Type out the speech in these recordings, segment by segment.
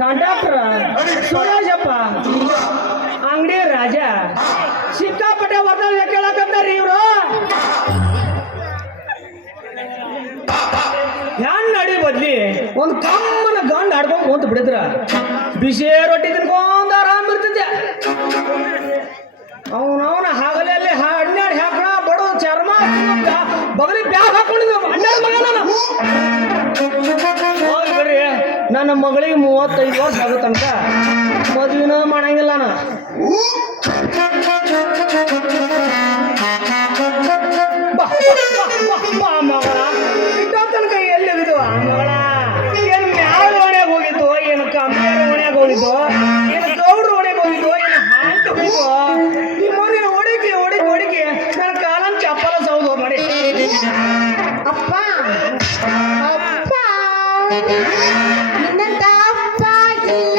Conductor Sureshappa ಅಂಗಡಿ ರಾಜ ಸಿಕ್ಕಾಪಟ್ಟೆ ವರ್ತನೆ ಕೇಳಕತ್ತಾರಿ ಇವ್ರು. ಹೆಣ್ಣು ನಡಿ ಬದ್ಲಿ ಒಂದು ಕಮ್ಮನ ಗಂಡು ಆಡ್ಕೊಂಡು ಕುಂತ ಬಿಡಿದ್ರ ಬಿಸಿ ರೊಟ್ಟಿ ತಿನ್ಕೊಂಡ್ ಆರಾಮ್ ಇರ್ತೈತೆ. ಅವನವನ ಹಗಲಲ್ಲಿ ಹನ್ನೆರಡು ಹಾಕೋಣ ಬಡೋ ಚರ್ಮ ಬಗಲಿ ಬ್ಯಾಗ್ ಹಾಕೊಂಡಿದ್ದ ಹನ್ನೆರಡು ಮಗ ನಾನು ಬರ್ರಿ. ನನ್ನ ಮಗಳಿಗೆ 35 ವರ್ಷ ಆಗೋ ತನಕ ಮದುವೆನ ಮಾಡಂಗಿಲ್ಲ ನಾನು. ಮಗಳ ಇಟ್ಟ ತನಕ ಎಲ್ಲಿ ಹೋಗಿದ್ದು ಮಗಳ? ಏನು ಮ್ಯಾಳ ಓಣ್ಯಾಗ ಹೋಗಿದ್ದು, ಏನು ಕಮ್ಮಿಯಾರ ಓಣ್ಯಾಗ ಹೋಗಿದ್ದು, ಏನು ಗೌಡ್ರ ಓಣ್ಯಾಗ ಹೋಗಿದ್ದು, ಏನು ಹಾಂಟ್ ಹೋಗಿದ್ದು. ನಿಮ್ಮ ನೀನು ಹೊಡಿಕೆ ಹೊಡಿಕೆ ಹೊಡಿಕೆ ನನ್ನ ಕಾಲನ್ ಚಪ್ಪಲ ಸೌದು ಮಾಡಿ. ಅಪ್ಪ ಅಪ್ಪ ನಿನ್ನಂತ ಅಪ್ಪ ಇಲ್ಲ.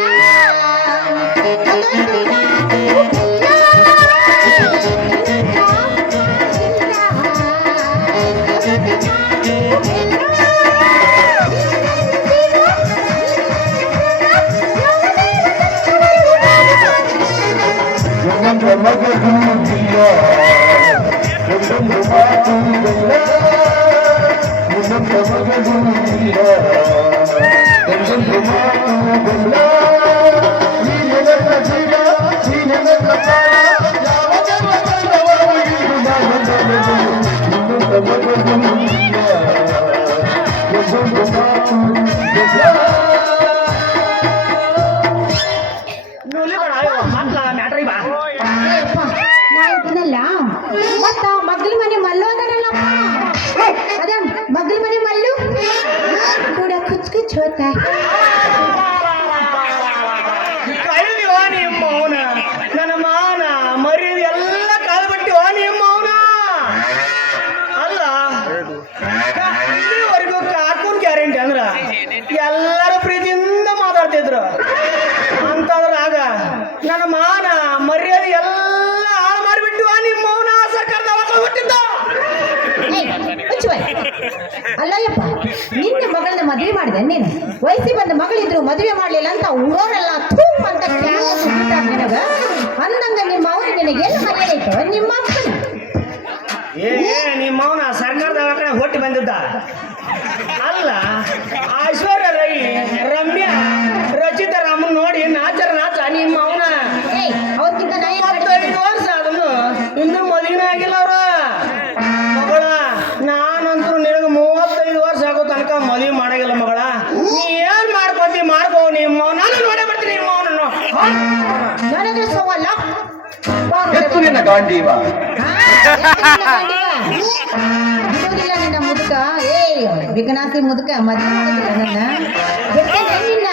ಮತ್ತ ಮಗ್ಲ ಮನೆ ಮಲ್ಲು ಅದರಲ್ಲಪ್ಪ, ಅದ ಮಗ್ಲ ಮನೆ ಮಲ್ಲು ಕೂಡ ಕುಚ್ ಕುಚ್ ಹೋತ. ಕಳ್ದಿವ ನಿಮ್ಮ ಮೌನ, ನನ್ನ ಮಾನ ಮರ್ಯಾದೆ ಎಲ್ಲ ಕಾಲ್ಬಿಟ್ಟಿವ ನಿಮ್ಮ ಮೌನ. ಅಲ್ಲ ಇಲ್ಲಿವರೆಗೂ ಕಾರ್ಕೂನ್ ಗ್ಯಾರಂಟಿ ಅಂದ್ರ ಎಲ್ಲರೂ ಪ್ರೀತಿಯಿಂದ ಮಾತಾಡ್ತಿದ್ರು. ಅಂತಂದ್ರಾಗ ನನ್ನ ಮಾನ ಮರ್ಯಾದೆ ಎಲ್ಲ ಹಾಳು ಮಾಡಿಬಿಟ್ಟಿವ ನಿಮ್ಮ ಮೌನ. ಸರ್ಕಾರದ ಹುಟ್ಟಿದ್ದ ಅಲ್ಲಯ್ಯಪ್ಪ, ನಿನ್ನೆ ಮಗಳನ್ನ ಮದುವೆ ಮಾಡಿದೆ ನೀನು. ವಯಸ್ಸಿ ಬಂದ ಮಗಳಿದ್ರು ಮದುವೆ ಮಾಡ್ಲಿಲ್ಲ ಅಂತ ಊರೆಲ್ಲ ಥೂಮ್ ಅಂತ ನಿನಗ ಅಂದಂಗ ನಿಮ್ಮ ಅವನು ನಿನಗೆ ಎಲ್ಲ ಮರ್ಯಾದೆ ಇತ್ತು. ನಿಮ್ಮ ಅಪ್ಪನ ನಿಮ್ಮ ಅವನ ಸರ್ಕಾರದ ಕಡೆ ಹೊಟ್ಟಿ ಬಂದಿದ್ದ. ಅಲ್ಲ ಐಶ್ವರ್ಯ ರೈ, ರಮ್ಯಾ, ರಚಿತಾ ರಾಮನ್ ನೋಡಿ ನಾಚರ ನಾಚ ನಿಮ್ಮ ಅವನ. ಅವ್ರಕ್ಕಿಂತ 35 ವರ್ಷ ಅದನ್ನು ಇನ್ನೂ ಮದುವೆನೇ ಆಗಿಲ್ಲ ಅವ್ರ ಮಗಳ. ನಾನಂತೂ ನಿನಗೆ 35 ವರ್ಷ ಆಗೋ ತನಕ ಮದುವೆ ಮಾಡಂಗಿಲ್ಲ ಮಗಳ. ನೀ ಏನ್ ಮಾಡ್ಕೊಂತಿ ಮಾಡ್ಕೋ. ನಿಮ್ಮ ನಾನು ನೋಡೇ ಬರ್ತೀನಿ ನಿಮ್ಮ ಅವನನ್ನು. ನನಗೆ ಸವಾಲ ಎತ್ತು ನಿನ್ನ ಗಾಂಡೀವ ಬಿಡುವುದಿಲ್ಲ ನಿನ್ನ ಮುದುಕ. ವಿಕನಾಸಿ ಮುದುಕ ಮದುವೆ ಮಾಡೋದಿಲ್ಲ ನನ್ನ ನಿನ್ನ.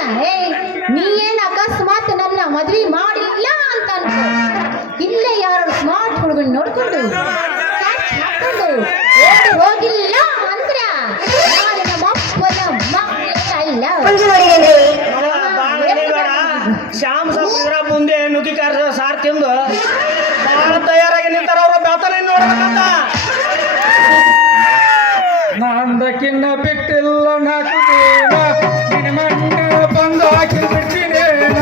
ನೀ ಏನ್ ಅಕಸ್ಮಾತ್ ನನ್ನ ಮದ್ವೆ ಮಾಡಿಲ್ಲ ಅಂತ ಅನ್ಕೋ, ಇಲ್ಲೇ ಯಾರು ಸ್ಮಾರ್ಟ್ ಹುಡುಗನ್ ನೋಡ್ಕೊಂಡು ಹಾಕೊಂಡು ಹೋಗಿಲ್ಲ ಅಂದ್ರ ನಮ್ಮ ಅಪ್ಪನ ಮಕ್ಕಳಲ್ಲ. ಶ್ಯಾಮ್ ಸಾಪಿದ್ರ ಮುಂದೆ ನುಗ್ಗಿ ಕಾರ ಸಾರ್ ತಿಂದು ಬಹಳ ತಯಾರಾಗಿ ನಿಂತಾರ. ಅವ್ರ ಬೆಳತನ ನೋಡ್ಬೇಕಂತ. ನಂದಕ್ಕಿನ್ನ ಬಿಟ್ಟಿಲ್ಲ ನಾಕುದೇನ ನಿನ್ನ ಮಣ್ಣ ಬಂದು ಹಾಕಿ ಬಿಡ್ತೀನೇನ.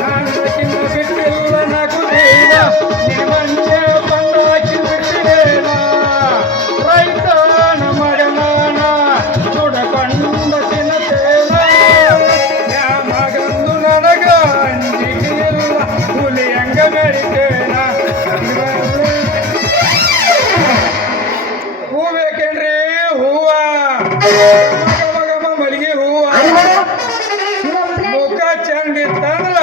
ನಂದಕ್ಕಿನ್ನ ಬಿಟ್ಟಿಲ್ಲ ನಾಕುದೇನ ನಿನ್ನ ಮಣ್ಣ ಬಂದು ಹಾಕಿ ಬಿಡ್ತೀನೇನ. ರೈತನ ಮಗನಾನ ಸುಡಕೊಂಡ ತಿನ್ನತೇನ. ಯಾ ಮಗಂದು ನನಗ ಅಂಜಿಗಿಲ್ಲ ಹುಲಿ ಹಂಗ ಬೆಳಿತೇನ. ಹೂ ಬೇಕೇನ್ರಿ? ಹೂವ ಮಲ್ಲಿಗೆ ಹೂವ ಮುಖ ಚಂದ ಇತ್ತಂದ್ರ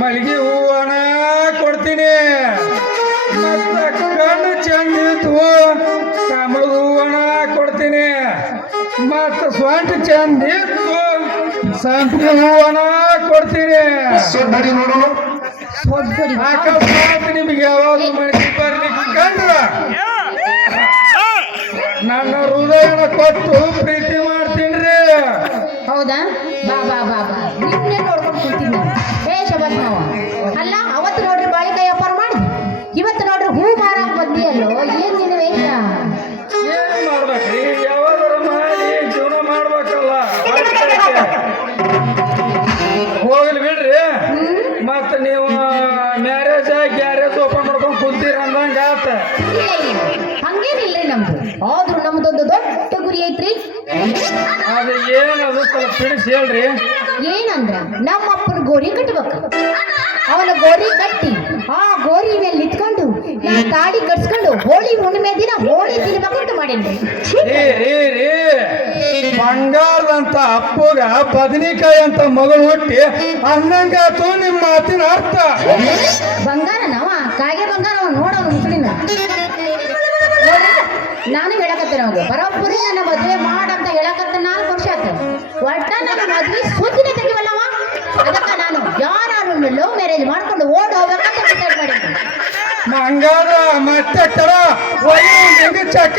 ಮಲ್ಲಿಗೆ ಹೂವನ ಕೊಡ್ತೀನಿ. ಮತ್ತ ಕಣ್ಣು ಚಂದ ಇತ್ತು ಕಮಲದ ಹೂವನ ಕೊಡ್ತೀನಿ. ಮತ್ತ ಸ್ವಂಟ ಚಂದ ಇತ್ತು ಸಂಪಿಗೆ ಹೂವನ ಕೊಡ್ತೀನಿ. ಅಕಸ್ಮಾತ್ ನಿಮಗೆ ಯಾವಾಗ ಮನಸ್ಸಿಗೆ ಬರ್ಲಿಕ್ಕೆ ಕಂಡ್ರ ನನ್ನ ಹೃದಯನ ಕೊಟ್ಟು ಪ್ರೀತಿ ಮಾಡ್ತೀನಿ. ಹೌದಾ? ಬಾ ಬಾ ಬಾ ಬಾ ನಿನ್ನೆ ನೋಡ್ಕೊಂಡು ಕೂತೀನಿ. ಶಬತ್ ನಾವು ಅಲ್ಲ ಅವತ್ತು ನೋಡ್ರಿ ಬಾಳಿಕಾಯಿ ವ್ಯಾಪಾರ ಮಾಡಿ, ಇವತ್ತು ನೋಡ್ರಿ ಹೂ ಮಾರಾಕ್ ಬಂದಿಯಲ್ಲೋ. ಏನ್ ನಿನ್ನ ವೇಷ? ಏನ್ ಮಾಡ್ಬೇಕ್ರಿ? ಯಾವಾಗಾರ ಮಾಡಿ ಜೀವನ ಮಾಡ್ಬೇಕಲ್ಲ. ಹಂಗೇನಿಲ್ರಿ ನಮ್ದು. ಆದ್ರೂ ನಮ್ದೊಂದು ದೊಡ್ಡ ಗುರಿ ಐತ್ರಿ. ಅದು ಏನದು ಸ್ವಲ್ಪ ತಿಳಿಸಿ ಹೇಳ್ರಿ. ಏನಂದ್ರ ನಮ್ಮ ಅಪ್ಪನ ಗೋರಿ ಕಟ್ಬೇಕು. ಅವನ ಗೋರಿ ಕಟ್ಟಿ ಆ ಗೋರಿ ಮೇಲೆ ನಿಂತ್ಕೊಂಡು ನಾ ತಾಡಿ ಕಟ್ಸ್ಕೊಂಡು ಹೋಳಿ ಹುಣ್ಣಿಮೆ ದಿನ ಹೋಳಿ ತಿನ್ಬೇಕಂತ ಮಾಡೇನ್ರಿ. ಬಂಗಾರದಂತ ಅಪ್ಪಗ ಬದನಿಕಾಯಿ ಅಂತ ಮಗಳು ಹುಟ್ಟಿ ಅನ್ನಂಗಾತು ನಿಮ್ಮ ಮಾತಿನ ಅರ್ಥ. ಬಂಗಾರ ನಾವ ಕಾಗೆ ಬಂಗಾರ ಅವ ನೋಡವ ಮುಸುಳಿನ. ನಾನು ಹೇಳಕತ್ತೇನೆ ಅವಾಗ ಬರೋಬ್ಬರಿ ನನ್ನ ಮದುವೆ ಮಾಡಂತ ಹೇಳಕತ್ತ 4 ವರ್ಷ ಆತ. ಒಟ್ಟ ನನ್ನ ಮದ್ವೆ ಸುದ್ದಿನೇ ತೆಗಿವಲ್ಲವ. ಅದಕ್ಕ ನಾನು ಯಾರು ಲವ್ ಮ್ಯಾರೇಜ್ ಮಾಡ್ಕೊಂಡು ಓಡ್ ಹೋಗ್ಬೇಕಂತ ಡಿಸೈಡ್ ಮಾಡಿದ್ದೆ. ಮಂಗಾರ ಮತ್ತೆ ತರ ಹೆಂಗ ಚಕ್ಕ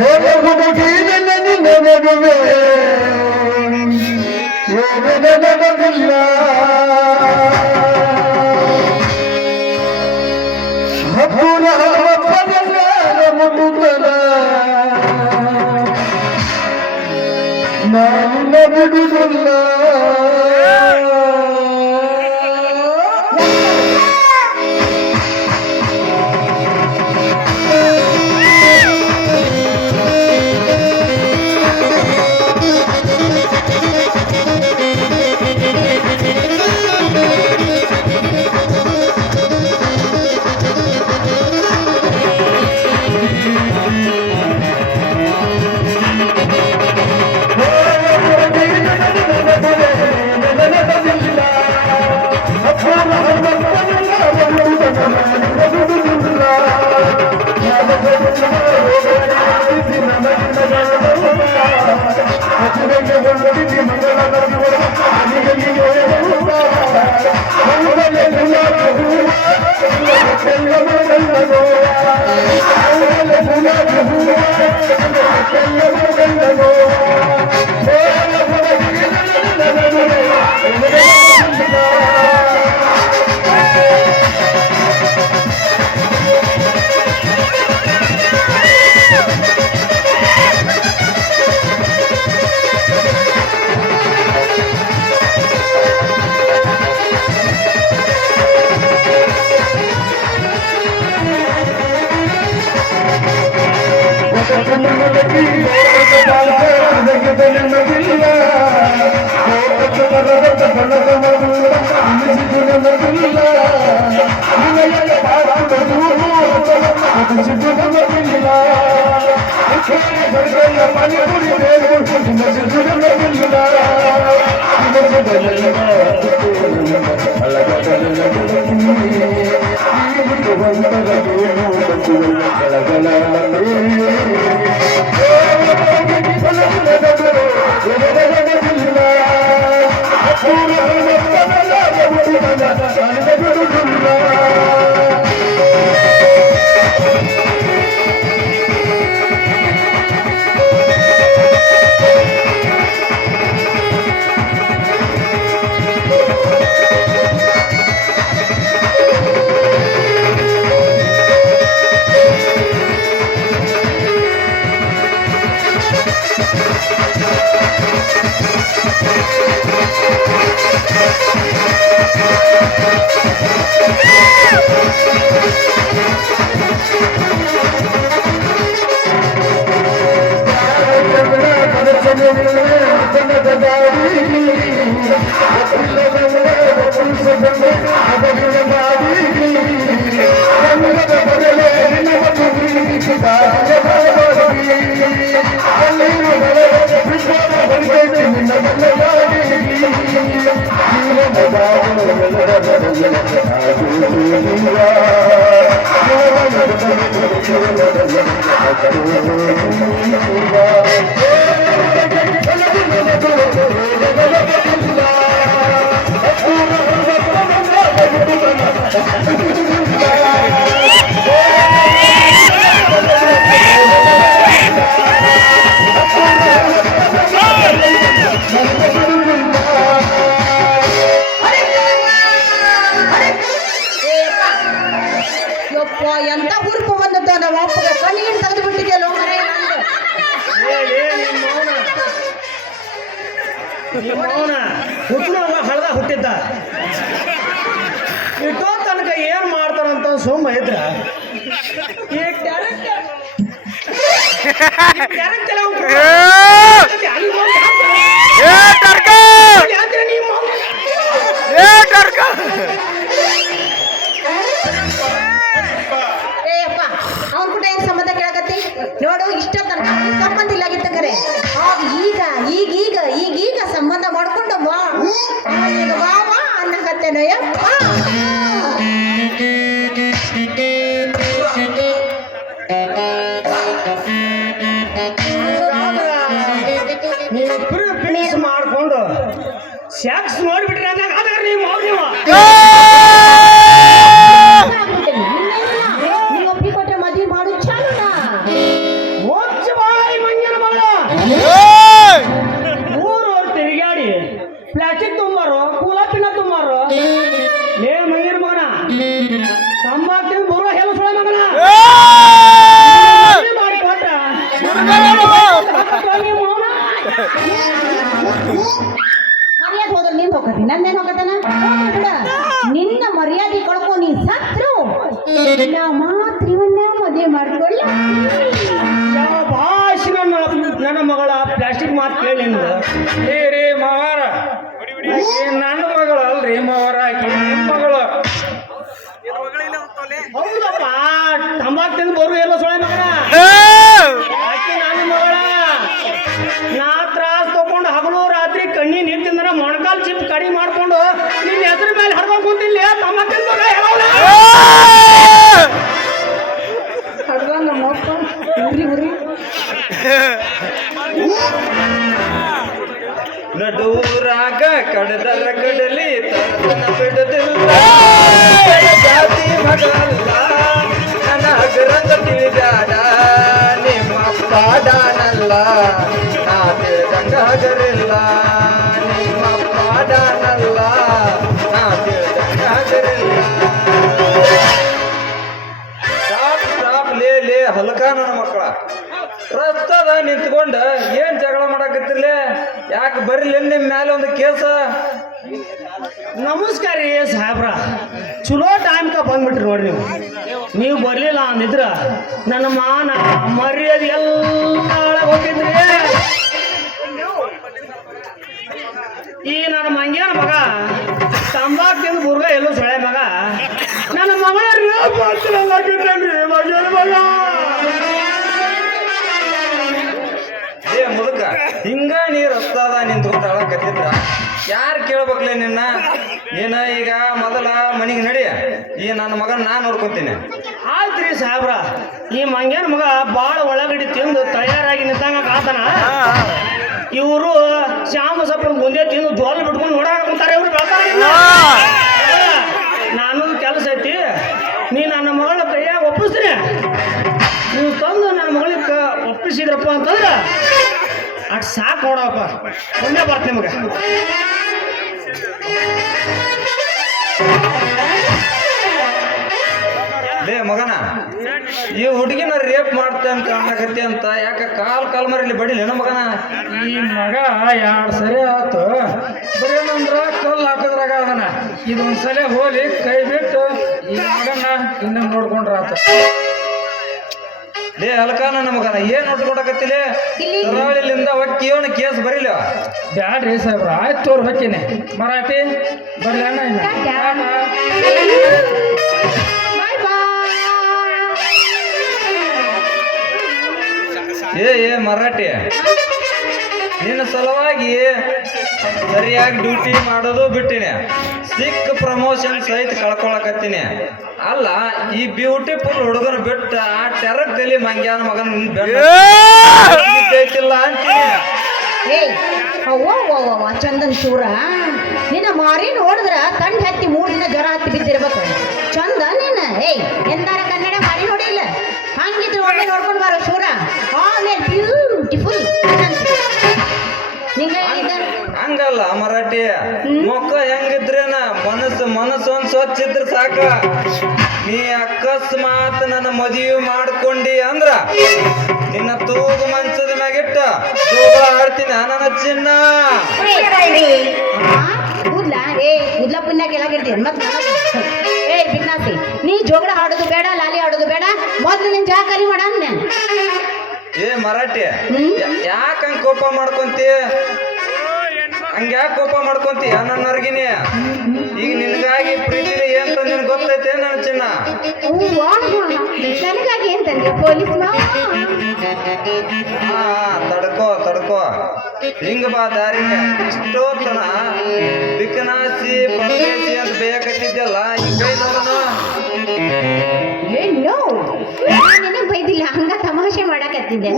ನಾನು ಬಿಡುವುದಿಲ್ಲ. ಯಪ್ಪ ಎಂತ ಹುರುಪು ಬಂದದ್ದು ನಮ್ಮ ಅಪ್ಪಗೆ ಕಣ್ಣೀರು ತೆಗೆದು ಬಿಟ್ಟಿದ್ಯಲ್ಲ ಮರೆ ನಿಮ್ಮವನ ಹುಟ್ಟಿನ ಹಳದ ಹುಟ್ಟಿದ್ದ ಇಟ್ಟೋ ತನಕ ಏನ್ ಮಾಡ್ತಾರಂತ ಸೋಮ ಇದ್ರ ಏ ಅಪ್ಪ ಅವ್ನ ಕೂಡ ಏನ್ ಸಂಬಂಧ ಕೇಳಕತ್ತಿ ನೋಡು ಇಷ್ಟ ತನಕ ಅವ್ನಿಗ್ ಸಂಬಂಧ ಇಲ್ಲ ಆಗಿತ್ತ ಕರೆ ಈಗೀಗ ಸಂಬಂಧ ಮಾಡ್ಕೊಂಡು ಬಾ ಈಗ ಬಾ ಬಾ ಅನ್ನಕತ್ತೇನೋ ಯಪ್ಪ ನೀವಿಬ್ರು ಫಿನಿಶ್ ಮಾಡ್ಕೊಂಡು ಸ್ಯಾಕ್ಸ್ ನೋಡ್ಬಿಟ್ರಿ ಅಂದಾಗ ಅದಾಗ ನೀವು ನೀವು ಒಪ್ಪಿ ಕೊಟ್ರೆ ಮದ್ವೆ ಮಾಡು ಚಾಲುನಾ ಬಾಯಿ ಮಂಗ್ಯನ ಮಗಳ ಊರವ್ರು ತಿರುಗಾಡಿ ಪ್ಲಾಸ್ಟಿಕ್ ತುಂಬಾರು ಕೂಲಪಿನ ತುಂಬಾರು ಲೇ ಮಂಗ್ಯನ ಮಗನ ತಂಬಾಕಿನ ಬರುವ ಹೇಳು ಸುಳ ಮಗನ ಮಾಡಿ ಕೊಟ್ಟ ಮರ್ಯಾದೆ ಹೋದ್ರೆ ನೀನ್ ಹೋಗತಿ ನನ್ನೇನ್ ಹೋಗತನ ಬಿಡ ನಿನ್ನ ಮರ್ಯಾದೆ ಕಳ್ಕೊ ನೀ ಸತ್ರು ನಾ ಮಾತ್ರ ಇವನ್ನ ಮದುವೆ ಮಾಡ್ಕೊಳ್ಳ ಭಾಷೆ ನನ್ನ ಮಗಳ ಪ್ಲಾಸ್ಟಿಕ್ ಮಾತು ಕೇಳಿ ರೀ ಮಾವಾರ ನನ್ನ ಮಗಳು ಅಲ್ರಿ ಮಾವಾರ ಆಕಿ ನಿಮ್ಮ ಮಗಳು ಹೌದಪ್ಪ ತಂಬಾಕ್ ತಿಂದು ಬರು ಎಲ್ಲ ಸೊಳೆ ಮಗನ ಆಕಿ ನನ್ನ ಮಗಳ ನಾ ತ್ರಾಸ್ ತಗೊಂಡು ಹಗಲು ರಾತ್ರಿ ಕಣ್ಣಿ ನೀರು ತಿಂದ್ರ ಮೊಣಕಾಲ್ ಚಿಪ್ ಕಡಿಮೆ ಮಾಡ್ಕೊಂಡು ನಿನ್ನ ಹೆಸರು ಮೇಲೆ ಹಡ್ಕೊಂಡು ಕುಂತಿಲ್ಲ ತಂಬಾಕ್ ತಿಂದು ಹಡ್ಗ ನಮ್ಮ ಅಪ್ಪ ಉರಿ ಉರಿ ನಡುರಾಗ ಕಡದರ ಕಡಲಿ ತರತನ ಬಿಡದಿಲ್ಲ ಜಾತಿ ಮಗಲ್ಲ ನನ್ನ ಹಗರಂಗ ತಿಳಿದಾಡ ನಿಮ್ಮ ಪಾಡಾನಲ್ಲ ನಾ ತಿಳಿದಂಗ ಹಗರಿಲ್ಲ ನಿಮ್ಮ ಪಾಡಾನಲ್ಲ ನಾ ತಿಳಿದಂಗ ಹಗರಿಲ್ಲ ಸ್ಟಾಪ್ ಲೇ ಹಲಕ ನನ್ನ ಮಕ್ಕಳ ರಸ್ತದ ನಿಂತ್ಕೊಂಡ ಏನ್ ಜಗಳ ಮಾಡಕತ್ತಿರ್ಲಿ ಯಾಕೆ ಬರ್ಲಿ ನಿಮ್ ಮ್ಯಾಲೆ ಒಂದು ಕೇಸ ನಮಸ್ಕಾರ ರೀ ಸಾಹೇಬ್ರ ಚಲೋ ಟೈಮ್ಕ ಬಂದ್ಬಿಟ್ರಿ ನೋಡ್ರಿ ನೀವು ಬರ್ಲಿಲ್ಲ ಅಂದಿದ್ರ ನನ್ನ ಮಾನ ಮರ್ಯಾದೆ ಎಲ್ಲ ಹೋಗಿದ್ರಿ ಈ ನನ್ನ ಮಂಗ್ಯಾನ ಮಗ ತಂಬಾಕ್ ತಿಂದು ಬುರ್ಗ ಎಲ್ಲೋ ಸೊಳೆ ಮಗ ನನ್ನ ಮಗಳ ರೇಪ್ ಮಾಡ್ತಿರಲ್ಲಾಗಿದ್ದೇನ್ರಿ ಮಂಗ್ಯಾನ ಮಗ ಏ ಮುದುಕ ಹಿಂಗ ನೀ ರಸ್ತಾದ ನಿಂತ್ಕೊಂಡ್ ಅಳಕತ್ತಿದ್ರ ಯಾರು ಕೇಳ್ಬೇಕ್ಲೆ ನೀನ ಈಗ ಮೊದಲ ಮನಿಗೆ ನಡಿ ಈ ನನ್ನ ಮಗನ ನಾ ನೋಡ್ಕೊತೀನಿ ಆಯ್ತ್ರಿ ಸಾಹೇಬ್ರ ಈ ಮಂಗ್ಯಾನ ಮಗ ಬಾಳ ಒಳಗಡೆ ತಿಂದು ತಯಾರಾಗಿ ನಿಂತಂಗ ಕಾತನ ಇವರು ಶ್ಯಾಮ ಸಪ್ಪನ ಮುಂದೆ ತಿಂದು ಜೋಲ್ ಬಿಟ್ಕೊಂಡು ನೋಡಾಕ ಕುಂತಾರೆ ಇವ್ರು ನಾನು ಕೆಲಸ ಐತಿ ನೀ ನನ್ನ ಮಗಳ ಕೈಯಾಗ ಒಪ್ಪಿಸ್ತೀನಿ ನೀವು ತಂದು ನನ್ನ ಮಗಳಿಗೆ ಒಪ್ಪಿಸಿದ್ರಪ್ಪ ಅಂತಂದ್ರೆ ಅಟ್ ಸಾಕು ನೋಡಪ್ಪ ಒಮ್ಮೆ ಬರ್ತೀನಿ ನಿಮಗೆ ಲೇ ಮಗನ ಈ ಹುಡುಗಿನ ರೇಪ್ ಮಾಡ್ತೇನೆ ಕಾಣಕತ್ತಿ ಅಂತ ಯಾಕ ಕಾಲ್ ಮರಿಲಿ ಬಡಿಲೇನ ಮಗನ ಈ ಮಗ 2 ಸರಿ ಆತು ಬರೇನಂದ್ರ ಕಲ್ಲು ಹಾಕಿದ್ರಾಗ ಅದನ್ನ ಇದೊಂದ್ಸಲ ಹೋಲಿ ಕೈ ಬಿಟ್ಟು ಈ ಮಗನ ಇನ್ನ ನೋಡ್ಕೊಂಡ್ರ ಆತ ಲೇ ಅಲ್ಕ ನನ್ನ ಮಗನ ಏನ್ ನೋಡ್ಕೊಡಕತ್ತಿಲೆ ಸರಳಿಲಿಂದ ಒಕ್ಕಿ ಇವನ ಕೇಸ್ ಬರೀಲ ಬ್ಯಾಡ್ರಿ ಸಾಹೇಬ್ರ ಆಯ್ತು ತೋರ್ ಹೊಕ್ಕೇನೆ ಮರಾಠಿ ಬರ್ಲಿ ಅಣ್ಣ ಇನ್ನ ಬಾಯ್ ಬಾಯ್ ಏ ಮರಾಠಿ ನಿನ್ನ ಸಲುವಾಗಿ ಸರಿಯಾಗಿ ಡ್ಯೂಟಿ ಮಾಡೋದು ಬಿಟ್ಟಿನಿ ಸಿಕ್ಕ ಪ್ರಮೋಷನ್ ಸಹಿತ ಕಳ್ಕೊಳಕತ್ತೀನಿ ಅಲ್ಲ ಈ ಬ್ಯೂಟಿಫುಲ್ ಹುಡುಗನ ಬಿಟ್ಟು ಆ ಟೆರಕ್ ತಲಿ ಮಂಗ್ಯಾನ ಮಗನ ಐತಿಲ್ಲ ಅಂತೀನಿ ಏಯ್ ಅವ್ವ ಚಂದನ್ ಚೂರ ನಿನ್ನ ಮಾರಿ ನೋಡಿದ್ರ ಕಣ್ಣು ಹತ್ತಿ 3 ದಿನ ಜ್ವರ ಹತ್ತಿ ಬಿದ್ದಿರ್ಬೇಕು ಚಂದ ನೀನ ಏಯ್ ಎಂದಾರ ಕನ್ನಡ ಮಾರಿ ನೋಡಿಲ್ಲ ಹಂಗಿದ್ರು ಒಳ್ಳೆ ನೋಡ್ಕೊಂಡು ಬಾರೋ ಚೂರ ಆಮೇಲೆ ಬ್ಯೂಟಿಫುಲ್ ನಿಂಗ ಹಂಗಲ್ಲ ಮರಾಠಿ ಮುಖ ಹೆಂಗಿದ್ರೇನ ಮನಸ್ಸು ಒಂದ್ ಸ್ವಚ್ಛ ಇದ್ರ ಸಾಕ ನೀ ಅಕಸ್ಮಾತ್ ನನ್ನ ಮದುವೆ ಮಾಡ್ಕೊಂಡಿ ಅಂದ್ರ ನಿನ್ನ ತೂಗು ಮಂಚದ ಮ್ಯಾಗಿಟ್ಟ ತೂಗ ಆಡ್ತೀನಿ ನನ್ನ ಚಿನ್ನ ಕೂದ್ಲ ಏ ಕೂದ್ಲ ಪುಣ್ಯ ಕೆಳಗಿರ್ತೀನಿ ಮತ್ ಏ ಬಿನ್ನಾಸಿ ನೀ ಜೋಗಳ ಆಡೋದು ಬೇಡ, ಲಾಲಿ ಆಡೋದು ಬೇಡ, ಮೊದ್ಲು ನಿನ್ ಜಾಗ ಖಾಲಿ ಮಾಡ ಅಂದ್ನೆ. ಏ ಮರಾಠಿ, ಯಾಕೆ ಹಂಗ ಕೋಪ ಮಾಡ್ಕೊಂತಿ? ಹಂಗ್ಯಾಕೆ ಕೋಪ ಮಾಡ್ಕೊಂತಿ ನನ್ನ ಅರ್ಗಿನಿ? ಈಗ ನಿನಗಾಗಿ ಪ್ರೀತಿಲಿ ಏನ್ ತಂದಿನ ಗೊತ್ತೈತೆ ನನ್ನ ಚಿನ್ನ? ನನಗಾಗಿ ಏನ್ ತಂದೆ ಪೊಲೀಸ್ ಹಾ ತಡ್ಕೋ ತಡ್ಕೋ, ಹಿಂಗ ಬಾ ದಾರಿಗೆ. ಇಷ್ಟೋ ತನ ಬಿಕನಾಸಿ ಪರದೇಸಿ ಅಂತ ಬೇಕತ್ತಿದ್ದಲ್ಲ, ಈಗ ಕೈ ನೋಡೋಣ. ನಿನಗ್ ಬೈದಿಲ್ಲ, ಹಂಗ ತಮಾಷೆ ಮಾಡಕತ್ತಿದ್ದೆ.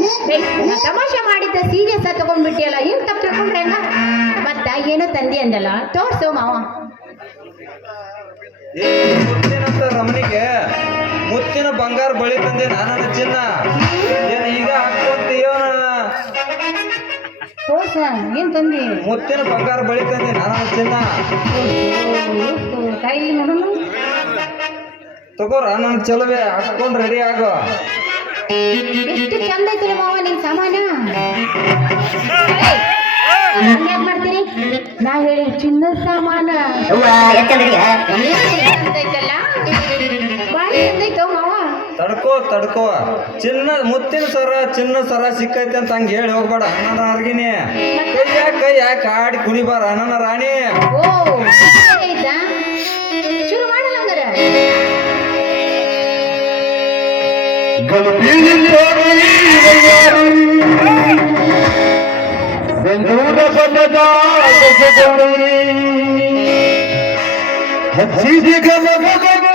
ತಮಾಷೆ ಮಾಡಿದ್ದ ಸೀರಿಯಸ್ ತಗೊಂಡ್ಬಿಟ್ಟಿಯಲ್ಲ, ಹಿಂಗ್ ತಪ್ಪು ತಿಳ್ಕೊಂಡ್ರೆ ಹೆಂಗ? ಮತ್ತ ಏನೋ ತಂದಿ ಅಂದಲ್ಲ, ತೋರ್ಸು ಮಾವ. ಮುತ್ತಿನಂತ ರಮಣಿಗೆ ಮುತ್ತಿನ ಬಂಗಾರ ಬಳಿ ತಂದೆ ನನ್ನ ಚಿನ್ನ. ಏನ್ ಈಗ ಹಾಕೋತೀಯೋ? ತೋರ್ಸ, ಏನ್ ತಂದಿ? ಮುತ್ತಿನ ಬಂಗಾರ ಬಳಿ ತಂದೆ ನನ್ನ ಚಿನ್ನ. ಕೈಲಿ ನೋಡೋಣ. ತಗೋರ ನನ್ ಚಲುವೆ, ಹಾಕೊಂಡ್ ರೆಡಿ ಆಗೋ. ಎಷ್ಟು ಚಂದ ಐತಿಲ್ಲ ಮಾವ ನಿನ್ ಸಾಮಾನ. ಯಾಕೆ ಮಾಡ್ತೀರಿ? ನಾ ಹೇಳಿ ಚಿನ್ನದ ಸಾಮಾನ ಐತಲ್ಲ, ಬಾರಿ ಚಂದೈತೋ ಮಾವ. ತಡ್ಕೋ ತಡ್ಕೋ, ಮುತ್ತಿನ ಚಿನ್ನ ಸರ ಸಿಕ್ಕೈತೆ ಅಂತ ಹಂಗ ಹೇಳಿ ಹೋಗ್ಬೇಡ. ಅಣ್ಣನ ಅರ್ಗಿನಿ ಕೈ ಯಾಕೆ ಆಡಿ ಕುಣಿಬಾರ ಅಣ್ಣನ ರಾಣಿ. ಓ ಆಯ್ತಾ, ಶುರು ಮಾಡಲ್ಲ ಹಂಗಾರ. ಬೆಂದೂರ ಬಣ್ಣದ ಹಚ್ಚಿದ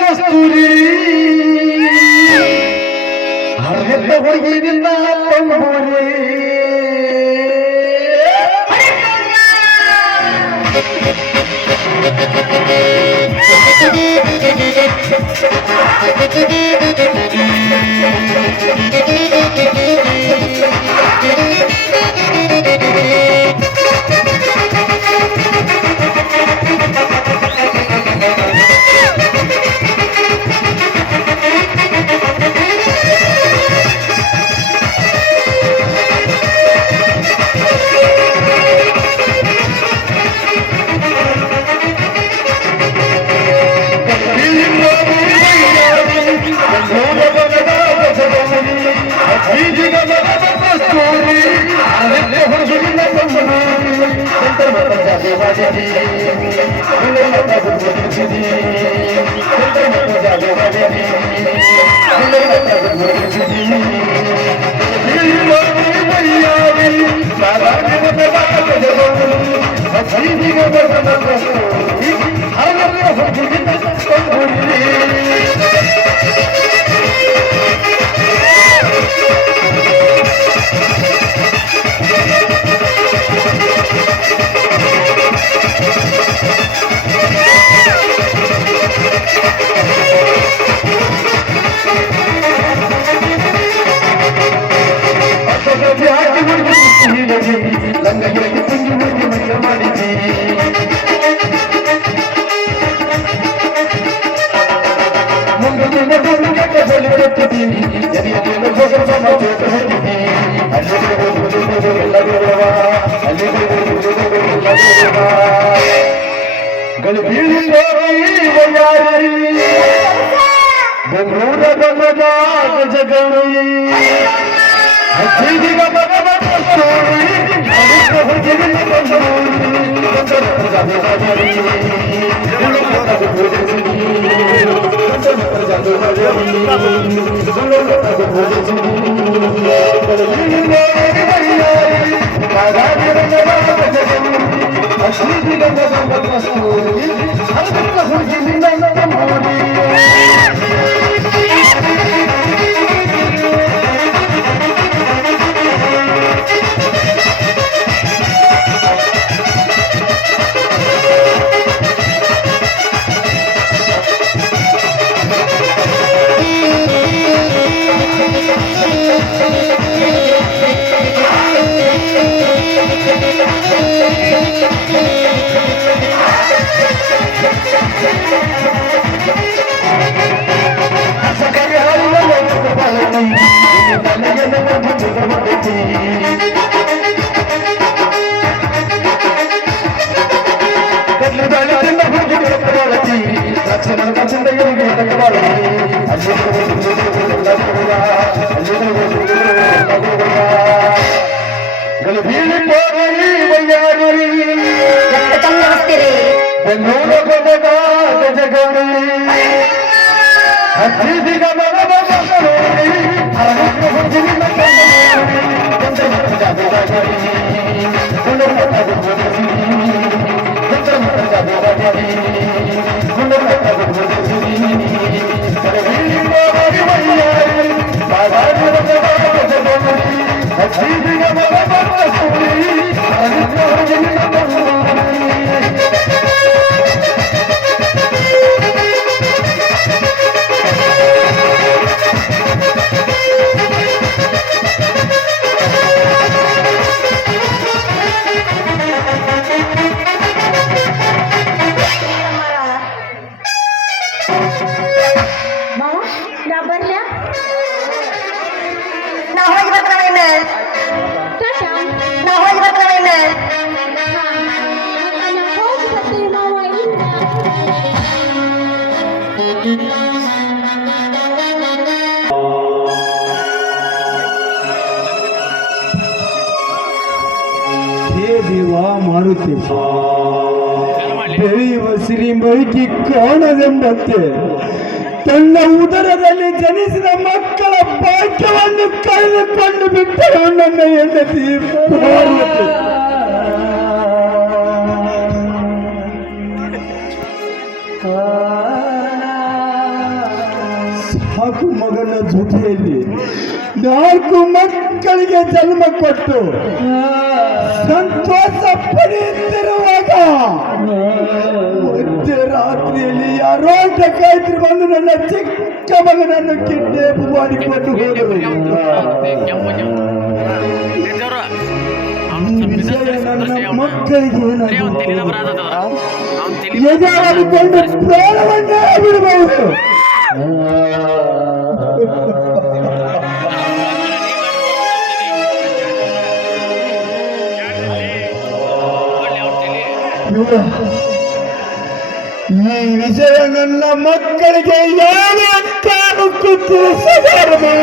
ಕಸ್ತೂರಿ ಹರಿದ ಹುಡುಗಿನಿಂದ ತಂಬೂರಿ Thank you. ಪೋರಿ ವಯ್ಯಾರಿ ಬೆಂಗಳೂರ ಬಂದದ ಗಜಗೌರಿ ಹಚ್ಚಿದಿಗ ಮಗದ ಮಗನೋರಿ ಅರವಿಂದ ಹುಡುಗಿನ ಕಣ್ಣೋರಿ ಮಾವ ನಾ ಬರ್ಲ್ಯಾ ನಾ ಹೋಗಿ ಬರ್ತಾನೆ ಟಾಟಾ ನಾ ಹೋಗಿ ಬರ್ತಾನೆ ನಾ ಹೋಗಿ ಬರ್ತೀನಿ ಮಾವ ಇಲ್ಲ ಹೇ ದೇವ ಮಾರುತಿ ಬೆಳೆಯುವ ಸಿರಿಮೈಕಿ ಕಾಣದೆಂಬಂತೆ ತನ್ನ ಉದರದಲ್ಲಿ ಜನಿಸಿದ ಮಕ್ಕಳ ಭಾಗ್ಯವನ್ನು ಕಳೆದುಕೊಂಡು ಬಿಟ್ಟರು ನನ್ನ ಹೆಂಡತಿ ಪಾರ್ವತಿ. ಸಾಕು ಮಗನ ಜೊತೆಯಲ್ಲಿ 4 ಮಕ್ಕಳಿಗೆ ಜನ್ಮ ಕೊಟ್ಟು ಸಂತೋಷ ಪಡೆಯುತ್ತಿರುವಾಗ ಮಧ್ಯರಾತ್ರಿಯಲ್ಲಿ ಯಾರೋ ಡಕಾಯಿತರು ಬಂದು ನನ್ನ ಚಿಕ್ಕ ಮಗನನ್ನು ಕಿಡ್ನಾಪ್ ಮಾಡಿಕೊಂಡು ಹೋದರು. ಈ ವಿಷಯ ನನ್ನ ಮಕ್ಕಳಿಗೆ ಎದುರಾಗಿಕೊಂಡು ಪ್ರಾಣವನ್ನೇ ಬಿಡಬಹುದು. ಈ ವಿಷಯ ನನ್ನ ಮಕ್ಕಳಿಗೆ ಯಾವ ಕಾರಣಕ್ಕೂ ತಿಳಿಸಬಾರದು.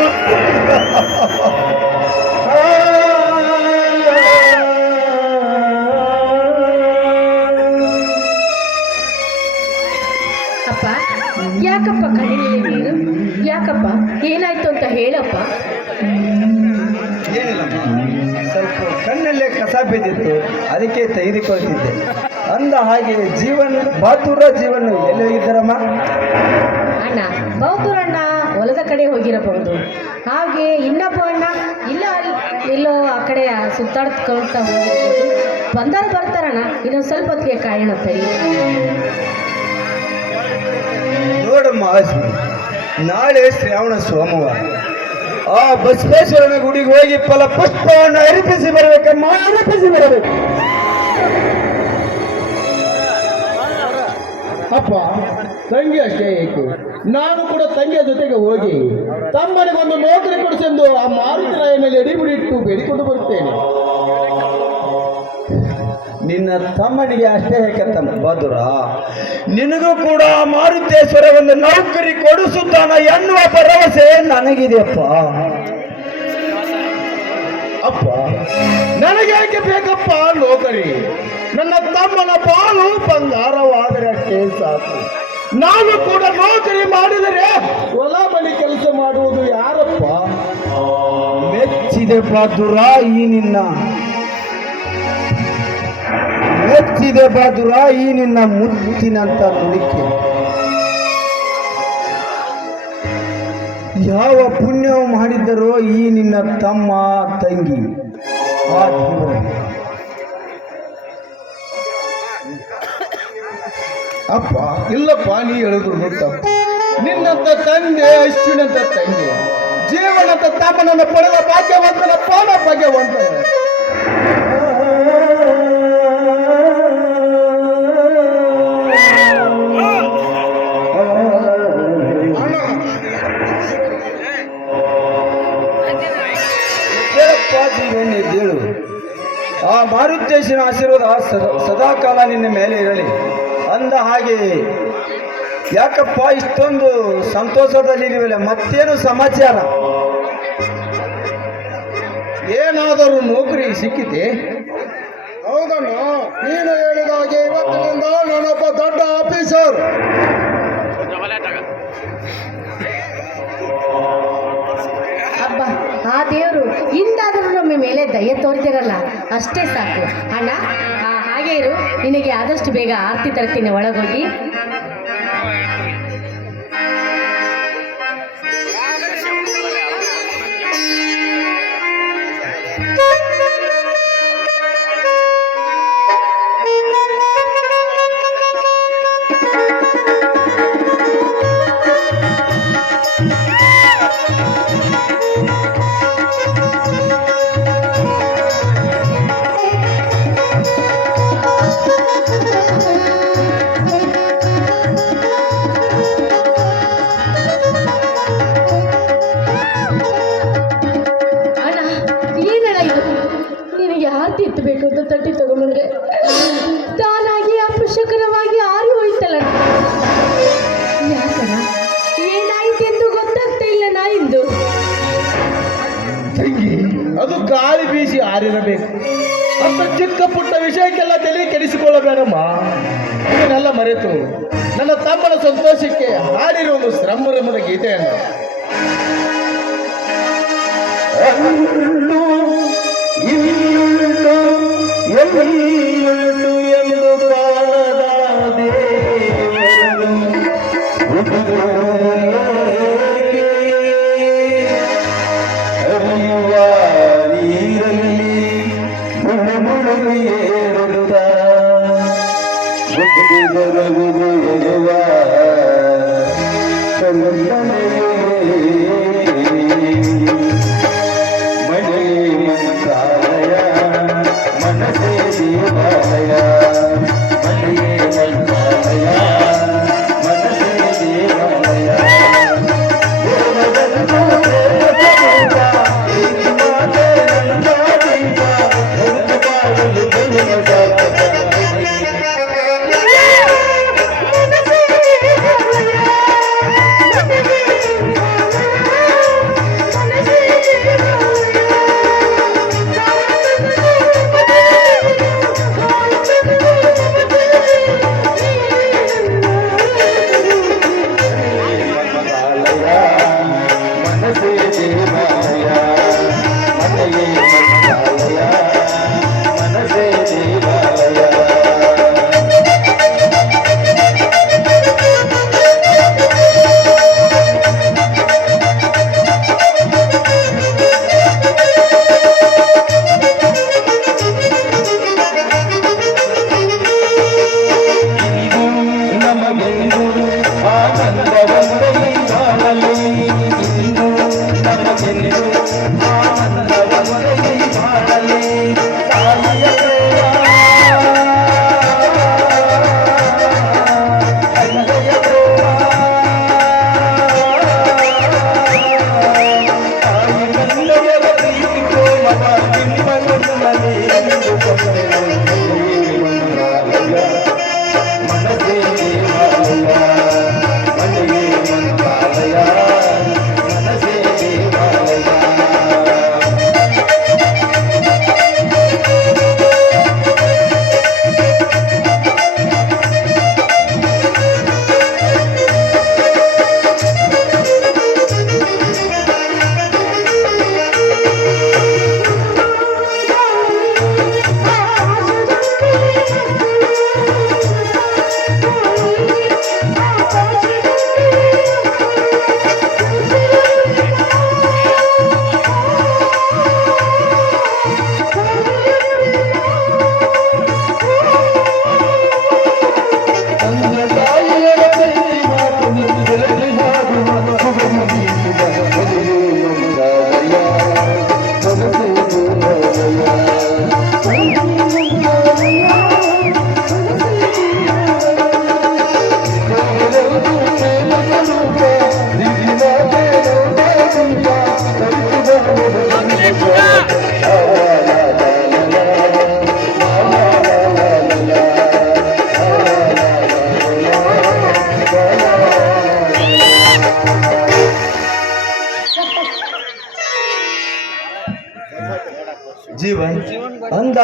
ಅಪ್ಪ ಯಾಕಪ್ಪ ಕಣ್ಣೀರು ನೀರು ಯಾಕಪ್ಪ ಏನಾಯ್ತು ಅಂತ ಹೇಳಪ್ಪ ಏನಿಲ್ಲಮ್ಮ, ಸ್ವಲ್ಪ ಕಣ್ಣಲ್ಲೇ ಕಸ ಬಿದ್ದಿತ್ತು, ಅದಕ್ಕೆ ತೆಗೆದುಕೊಳ್ತಿದ್ದೆ. ಅಂದ ಹಾಗೆ ಬಹದ್ದೂರ ಜೀವನ ಎಲ್ಲೋ ಇದ್ದರಮ್ಮ? ಅಣ್ಣ ಬಹದ್ದೂರಣ್ಣ ಹೊಲದ ಕಡೆ ಹೋಗಿರಬಹುದು. ಹಾಗೆ ಇನ್ನೊಬ್ಬ ಅಣ್ಣ ಎಲ್ಲೋ ಆ ಕಡೆ ಸುತ್ತಾಡ್ಕೊಳ್ತಾ ಹೋಗಿರ್ಬೋದು. ಬಂದರು ಬರ್ತಾರಣ್ಣ, ಇನ್ನೊಂದು ಸ್ವಲ್ಪ ಹೊತ್ತಿಗೆ ಕಾಯೋಣ ಸರಿ. ನೋಡಮ್ಮ ಆಸ್ಮಿ, ನಾಳೆ ಶ್ರಾವಣ ಸೋಮವಾರ ಆ ಬಸವೇಶ್ವರನ ಗುಡಿಗೆ ಹೋಗಿ ಫಲಪುಷ್ಪವನ್ನು ಅರ್ಪಿಸಿ ಬರಬೇಕಮ್ಮ, ಅರ್ಪಿಸಿ ಬರಬೇಕು. ಅಪ್ಪ ತಂಗಿ ಅಷ್ಟೇ ಏಕೆ, ನಾನು ಕೂಡ ತಂಗಿಯ ಜೊತೆಗೆ ಹೋಗಿ ತಮ್ಮನಿಗೊಂದು ನೌಕರಿ ಕೊಡಿಸೆಂದು ಆ ಮಾರುತಿರಾಯನಲ್ಲಿ ಅಡಿಬಿಡಿಟ್ಟು ಬೇಡಿಕೊಂಡು ಬರುತ್ತೇನೆ. ನಿನ್ನ ತಮ್ಮನಿಗೆ ಅಷ್ಟೇ ಹೇಗತ್ತಮ್ಮ ಬದುರ, ನಿನಗೂ ಕೂಡ ಮಾರುತೇಶ್ವರ ಒಂದು ನೌಕರಿ ಕೊಡಿಸುತ್ತಾನ ಎನ್ನುವ ಭರವಸೆ ನನಗಿದೆಯಪ್ಪ. ಅಪ್ಪ ನನಗೇಕೆ ಬೇಕಪ್ಪ ನೌಕರಿ? ನನ್ನ ತಮ್ಮನ ಪಾಲು ಬಂಗಾರವಾದರೆ ಅಷ್ಟೇ ಸಾಕು. ನಾನು ಕೂಡ ನೌಕರಿ ಮಾಡಿದರೆ ಹೊಲ ಮನೆ ಕೆಲಸ ಮಾಡುವುದು ಯಾರಪ್ಪ? ಮೆಚ್ಚಿದೆ ಬದುರ ಮೆಚ್ಚಿದೆ ಬದುರ ಈ ನಿನ್ನ ಮುತ್ತಿನಂತ ನುಡಿಕೆ. ಯಾವ ಪುಣ್ಯವು ಮಾಡಿದ್ದರೋ ಈ ನಿನ್ನ ತಮ್ಮ ತಂಗಿ ಆ ದೇವರು. ಅಪ್ಪ ಇಲ್ಲಪ್ಪ, ನೀ ಹೇಳಿದ್ರು ತಪ್ಪು. ನಿನ್ನಂತ ತಂದೆ ಅಶ್ವಿನಂತ ತಂದೆ ಜೀವನಂತ ತಮ್ಮನನ್ನು ಪಡೆದ ಭಾಗ್ಯವಂತನಪ್ಪ, ಭಾಗ್ಯವಂತನ. ಜೀವನ ಆ ಮಾರುತೇಶನ ಆಶೀರ್ವಾದ ಸದಾಕಾಲ ನಿನ್ನ ಮೇಲೆ ಇರಲಿ. ಅಂದ ಹಾಗೆ ಯಾಕಪ್ಪ ಇಷ್ಟೊಂದು ಸಂತೋಷದಲ್ಲಿರುವಲ್ಲ, ಮತ್ತೇನು ಸಮಾಚಾರ? ಏನಾದರೂ ನೌಕರಿ ಸಿಕ್ಕಿತೆ? ಹೌದಣ್ಣ, ನೀನು ಹೇಳಿದ ಹಾಗೆ ಇವತ್ತಿನಿಂದ ನಾನೊಬ್ಬ ದೊಡ್ಡ ಆಫೀಸರ್. ಅಬ್ಬ, ಆ ದೇವರು ಇಂದಾದರೂ ನಮ್ಮ ಮೇಲೆ ದಯೆ ತೋರಿದಿರಲ್ಲ, ಅಷ್ಟೇ ಸಾಕು ಅಣ್ಣ. ಹಾಗೆ ಇರು, ನಿನಗೆ ಆದಷ್ಟು ಬೇಗ ಆರತಿ ತರ್ತೀನಿ, ಒಳಗೋಗಿ. ಆರತಿ ಎತ್ತಬೇಕು ಅಂತ ತಟ್ಟಿ ತಗೊಂಡ್ರೆ ತಾನಾಗಿ ಅಪಶಕರವಾಗಿ ಆರಿ ಹೋಯ್ತಲ್ಲ. ಯಾಕಣ ಏನಾಯ್ತೆಂದು ಗೊತ್ತಾಗ್ತಾ ಇಲ್ಲ ನಾ ಇಂದು. ತಂಗಿ, ಅದು ಗಾಳಿ ಬೀಸಿ ಆರಿರಬೇಕು. ಅಂತ ಚಿಕ್ಕ ಪುಟ್ಟ ವಿಷಯಕ್ಕೆಲ್ಲ ತಲೆ ಕೆಡಿಸಿಕೊಳ್ಳಬೇಡಮ್ಮ. ಇದನ್ನೆಲ್ಲ ಮರೆತು ನನ್ನ ತಮ್ಮನ ಸಂತೋಷಕ್ಕೆ ಹಾಡಿರುವ ಒಂದು ಸಂಭ್ರಮದ ಗೀತೆಯನ್ನು ಎಂದು ಕಾಣದ ದೇವರು ಹರಿಯುವ ನೀರಲ್ಲಿ ಮುಳುಗು ಏರುತ್ತ ಬರುವುದು ಎರುವ ಮಳೆ ಮಂತ್ರಾಲಯ ಮನಸೇ ದೇವಾಲಯ, ಮನೆಯೇ ಮಂತ್ರಾಲಯ ಮನಸೇ ದೇವಾಲಯ.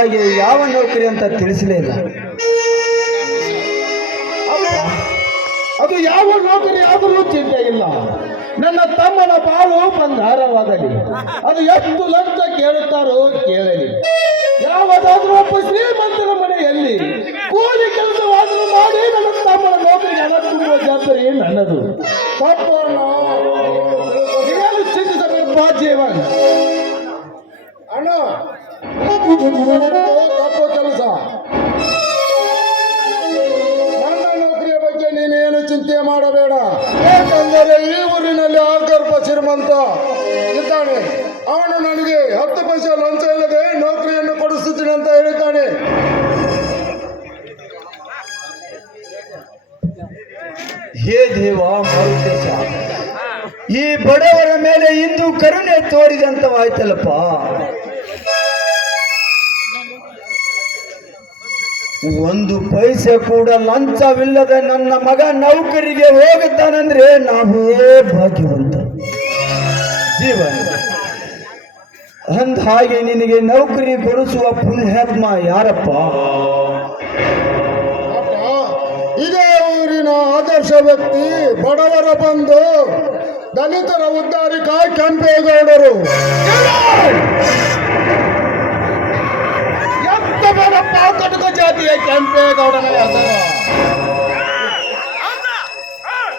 ಹಾಗೆ ಯಾವ ನೌಕರಿ ಅಂತ ತಿಳಿಸಲೇ ಇಲ್ಲ. ಅದು ಯಾವ ನೌಕರಿ ಆದರೂ ಚಿಂತೆ ಇಲ್ಲ. ನನ್ನ ತಮ್ಮನ ಬಾಳು ಬಂಗಾರವಾಗಲಿ, ಅದು ಎಷ್ಟು ಲಂಚ ಕೇಳುತ್ತಾರೋ ಕೇಳಲಿ. ಯಾವುದಾದ್ರೂ ಒಬ್ಬ ಶ್ರೀಮಂತನ ಮನೆಯಲ್ಲಿ ಕೂಲಿ ಕೆಲಸವಾದರೂ ಮಾಡಿ ನನ್ನ ತಮ್ಮನ ನೌಕರಿಗೆ ಹಣ ತುಂಬುವ ಜವಾಬ್ದಾರಿ ನನ್ನದು. ತಪ್ಪನ್ನು ಏನು ಚಿಂತಿಸಬೇಕು ಜೀವನ್ ಅಣ್ಣ, ತಪ್ಪು ಕೆಲಸ. ನನ್ನ ನೌಕರಿಯ ಬಗ್ಗೆ ನೀನೇನು ಚಿಂತೆ ಮಾಡಬೇಡ. ಯಾಕಂದರೆ ಈ ಊರಿನಲ್ಲಿ ಆಗರ್ಭ ಶ್ರೀಮಂತ ಇದ್ದಾನೆ. ಅವನು ನನಗೆ 10 ಪೈಸೆ ಲಂಚ ಇಲ್ಲದೆ ನೌಕರಿಯನ್ನು ಕೊಡಿಸುತ್ತೀನಿ ಅಂತ ಹೇಳಿದ್ದಾನೆ. ಹೇ ದೇವ ಮಾರುತೇಶ, ಈ ಬಡವರ ಮೇಲೆ ಇಂದು ಕರುಣೆ ತೋರಿದಂತವಾಯ್ತಲ್ಲಪ್ಪ. ಒಂದು ಪೈಸೆ ಕೂಡ ಲಂಚವಿಲ್ಲದೆ ನನ್ನ ಮಗ ನೌಕರಿಗೆ ಹೋಗುತ್ತಾನಂದ್ರೆ ನಾವೇ ಭಾಗ್ಯವಂತ ಜೀವನ. ಅಂದ ಹಾಗೆ ನಿನಗೆ ನೌಕರಿ ಕೊಡಿಸುವ ಪುಣ್ಯಾತ್ಮ ಯಾರಪ್ಪ? ಅಪ್ಪ, ಇದೇ ಊರಿನ ಆದರ್ಶ ವ್ಯಕ್ತಿ, ಬಡವರ ಬಂಧು, ದಲಿತರ ಉದ್ಧಾರಿಕ ಕೆಂಪೇಗೌಡರು. ಎಂತ ಬೇಡಪ್ಪ ಕಟಕ ಜಾತಿಯ ಕೆಂಪೇಗೌಡನ ಹೆಸರು.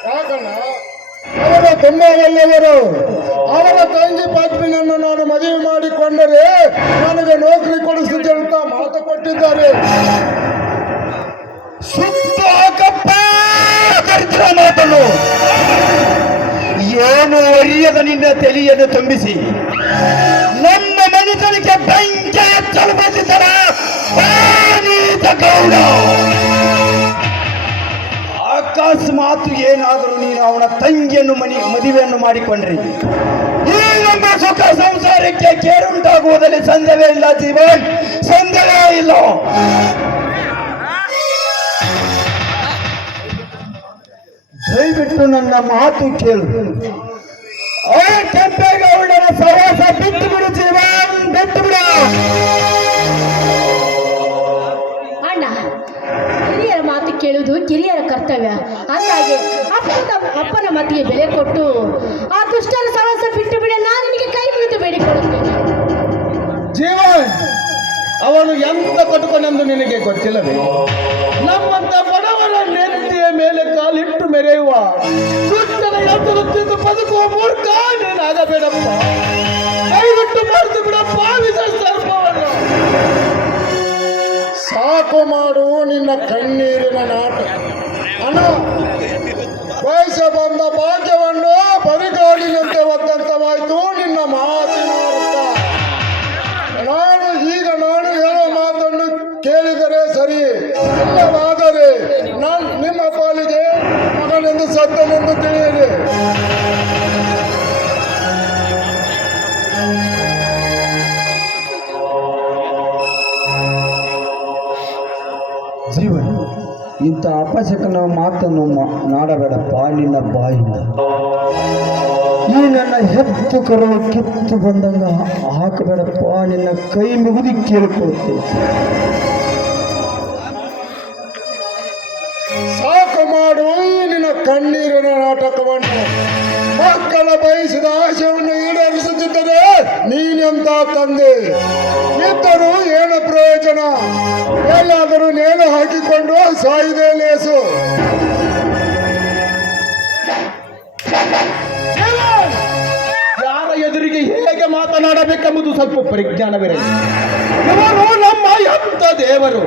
ಯಾಕಣ್ಣ, ಅವರು ತುಂಬಾ ಒಳ್ಳೆಯವರು. ಅವರ ತಂಗಿ ಪದ್ಮಿನನ್ನು ನಾನು ಮದುವೆ ಮಾಡಿಕೊಂಡರೆ ನನಗೆ ನೌಕರಿ ಕೊಡಿಸುತ್ತೆ ಅಂತ ಮಾತು ಕೊಟ್ಟಿದ್ದಾರೆ. ಸುತ್ತ ಹಾಕಪ್ಪ ದರಿದ್ರ ಮಾತನ್ನು. ಏನು ಅರಿಯದ ನಿನ್ನ ತಲೆಯನ್ನು ತುಂಬಿಸಿ ನಮ್ಮ ಮನೆತನಕ್ಕೆ ಬೆಂಕಿ ಹಚ್ಚಲು ಬಂದಿದ್ದರ ಗೌಡ. ಅಕಸ್ಮಾತ್ ಏನಾದರೂ ನೀನು ಅವನ ತಂಗಿಯನ್ನು ಮದುವೆಯನ್ನು ಮಾಡಿಕೊಂಡ್ರಿ ಈ ನಮ್ಮ ಸುಖ ಸಂಸಾರಕ್ಕೆ ಕೇರುಂಟಾಗುವುದರಲ್ಲಿ ಸಂದೇಹವೇ ಇಲ್ಲ ಜೀವನ್, ಸಂದೇಹವೇ ಇಲ್ಲ. ದಯವಿಟ್ಟು ನನ್ನ ಮಾತು ಕೇಳು. ಆ ಕೆಂಪೇಗೌಡನ ಸವಾಸ ಬಿಟ್ಟು ಬಿಡು ಜೀವನ್, ಬಿಟ್ಟು ಬಿಡು. ಅಣ್ಣ, ಹಿರಿಯರ ಮಾತು ಕೇಳುವುದು ಕಿರಿಯರ ಕರ್ತವ್ಯ. ಹಾಗಾಗಿ ಅಪ್ಪನ ಮಾತಿಗೆ ಬೆಲೆ ಕೊಟ್ಟು ಆ ದುಷ್ಟರ ಸವಾಸ ಬಿಟ್ಟು ಬಿಡ, ನಾನು ನಿನಗೆ ಕೈ ಮುಗಿದು ಬೇಡಿಕೊಳ್ಳುತ್ತೇನೆ. ಜೀವನ್, ಅವನು ಎಂತ ಕಟುಕನೆಂದು ನಿನಗೆ ಗೊತ್ತಿಲ್ಲವೇ? ನಮ್ಮಂತ ಬಡವರ ನೆತ್ತಿಯ ಮೇಲೆ ಕಾಲಿಟ್ಟು ಮೆರೆಯುವ ದುಷ್ಟನ ಎದುರು ತಿಂದು ಬದುಕುವ ಮೂರ್ಖ ನೀನಾಗಬೇಡಪ್ಪ. ದಯವಿಟ್ಟು ಮರೆತು ಬಿಡಪ್ಪ ವಿಷ ಸರ್ಪವನ್ನು. ಸಾಕು ಮಾಡು ನಿನ್ನ ಕಣ್ಣೀರಿನ ನಾಟಕ. ಅಣ್ಣ, ವಯಸ್ಸ ಬಂದ ಭಾಗ್ಯವನ್ನು ಬರಿಗಾಲಿನಂತೆ ಒದ್ದಂತವಾಯಿತು ನಿನ್ನ ಮಾತಿನ ಅರ್ಥ. ನಾನು ಹೇಳೋ ಮಾತನ್ನು ಕೇಳಿದರೆ ಸರಿ, ಇಲ್ಲವಾದರೆ ನಾನು ನಿಮ್ಮ ಪಾಲಿಗೆ ಮಗನೆಂದು ಸತ್ತನೆಂದು ತಿಳಿಯಿರಿ. ಜೀವನ್, ಇಂಥ ಅಪಶಕನ ಮಾತನ್ನು ನಾಡಬೇಡಪ್ಪ ನಿನ್ನ ಬಾಯಿಂದ. ಈ ನನ್ನ ಹೆತ್ತು ಕರುವ ಕಿತ್ತು ಬಂದಂಗ ಹಾಕಬೇಡಪ್ಪ, ನಿನ್ನ ಕೈ ಮುಗಿದು ಕೇಳಿಕೊಳ್ಳುತ್ತೆ. ಸಾಕು ಮಾಡು ನಿನ್ನ ಕಣ್ಣೀರಿನ ನಾಟಕವನ್ನು. ಮಕ್ಕಳ ಬಯಸಿದ ಆಶೆಯನ್ನು ಈಡೇರಿಸುತ್ತಿದ್ದರೆ ನೀನೆಂತ ತಂದೆ ಇದ್ದರೂ ಏನು ಪ್ರಯೋಜನ? ಎಲ್ಲಾದರೂ ನೇಣು ಹಾಕಿಕೊಂಡು ಸಾಯಿದೆ ಲೇಸು. ಯಾರ ಎದುರಿಗೆ ಹೇಗೆ ಮಾತನಾಡಬೇಕೆಂಬುದು ಸ್ವಲ್ಪ ಪರಿಜ್ಞಾನವಿರಲಿ. ಇವರು ನಮ್ಮ ಎಂತ ದೇವರು.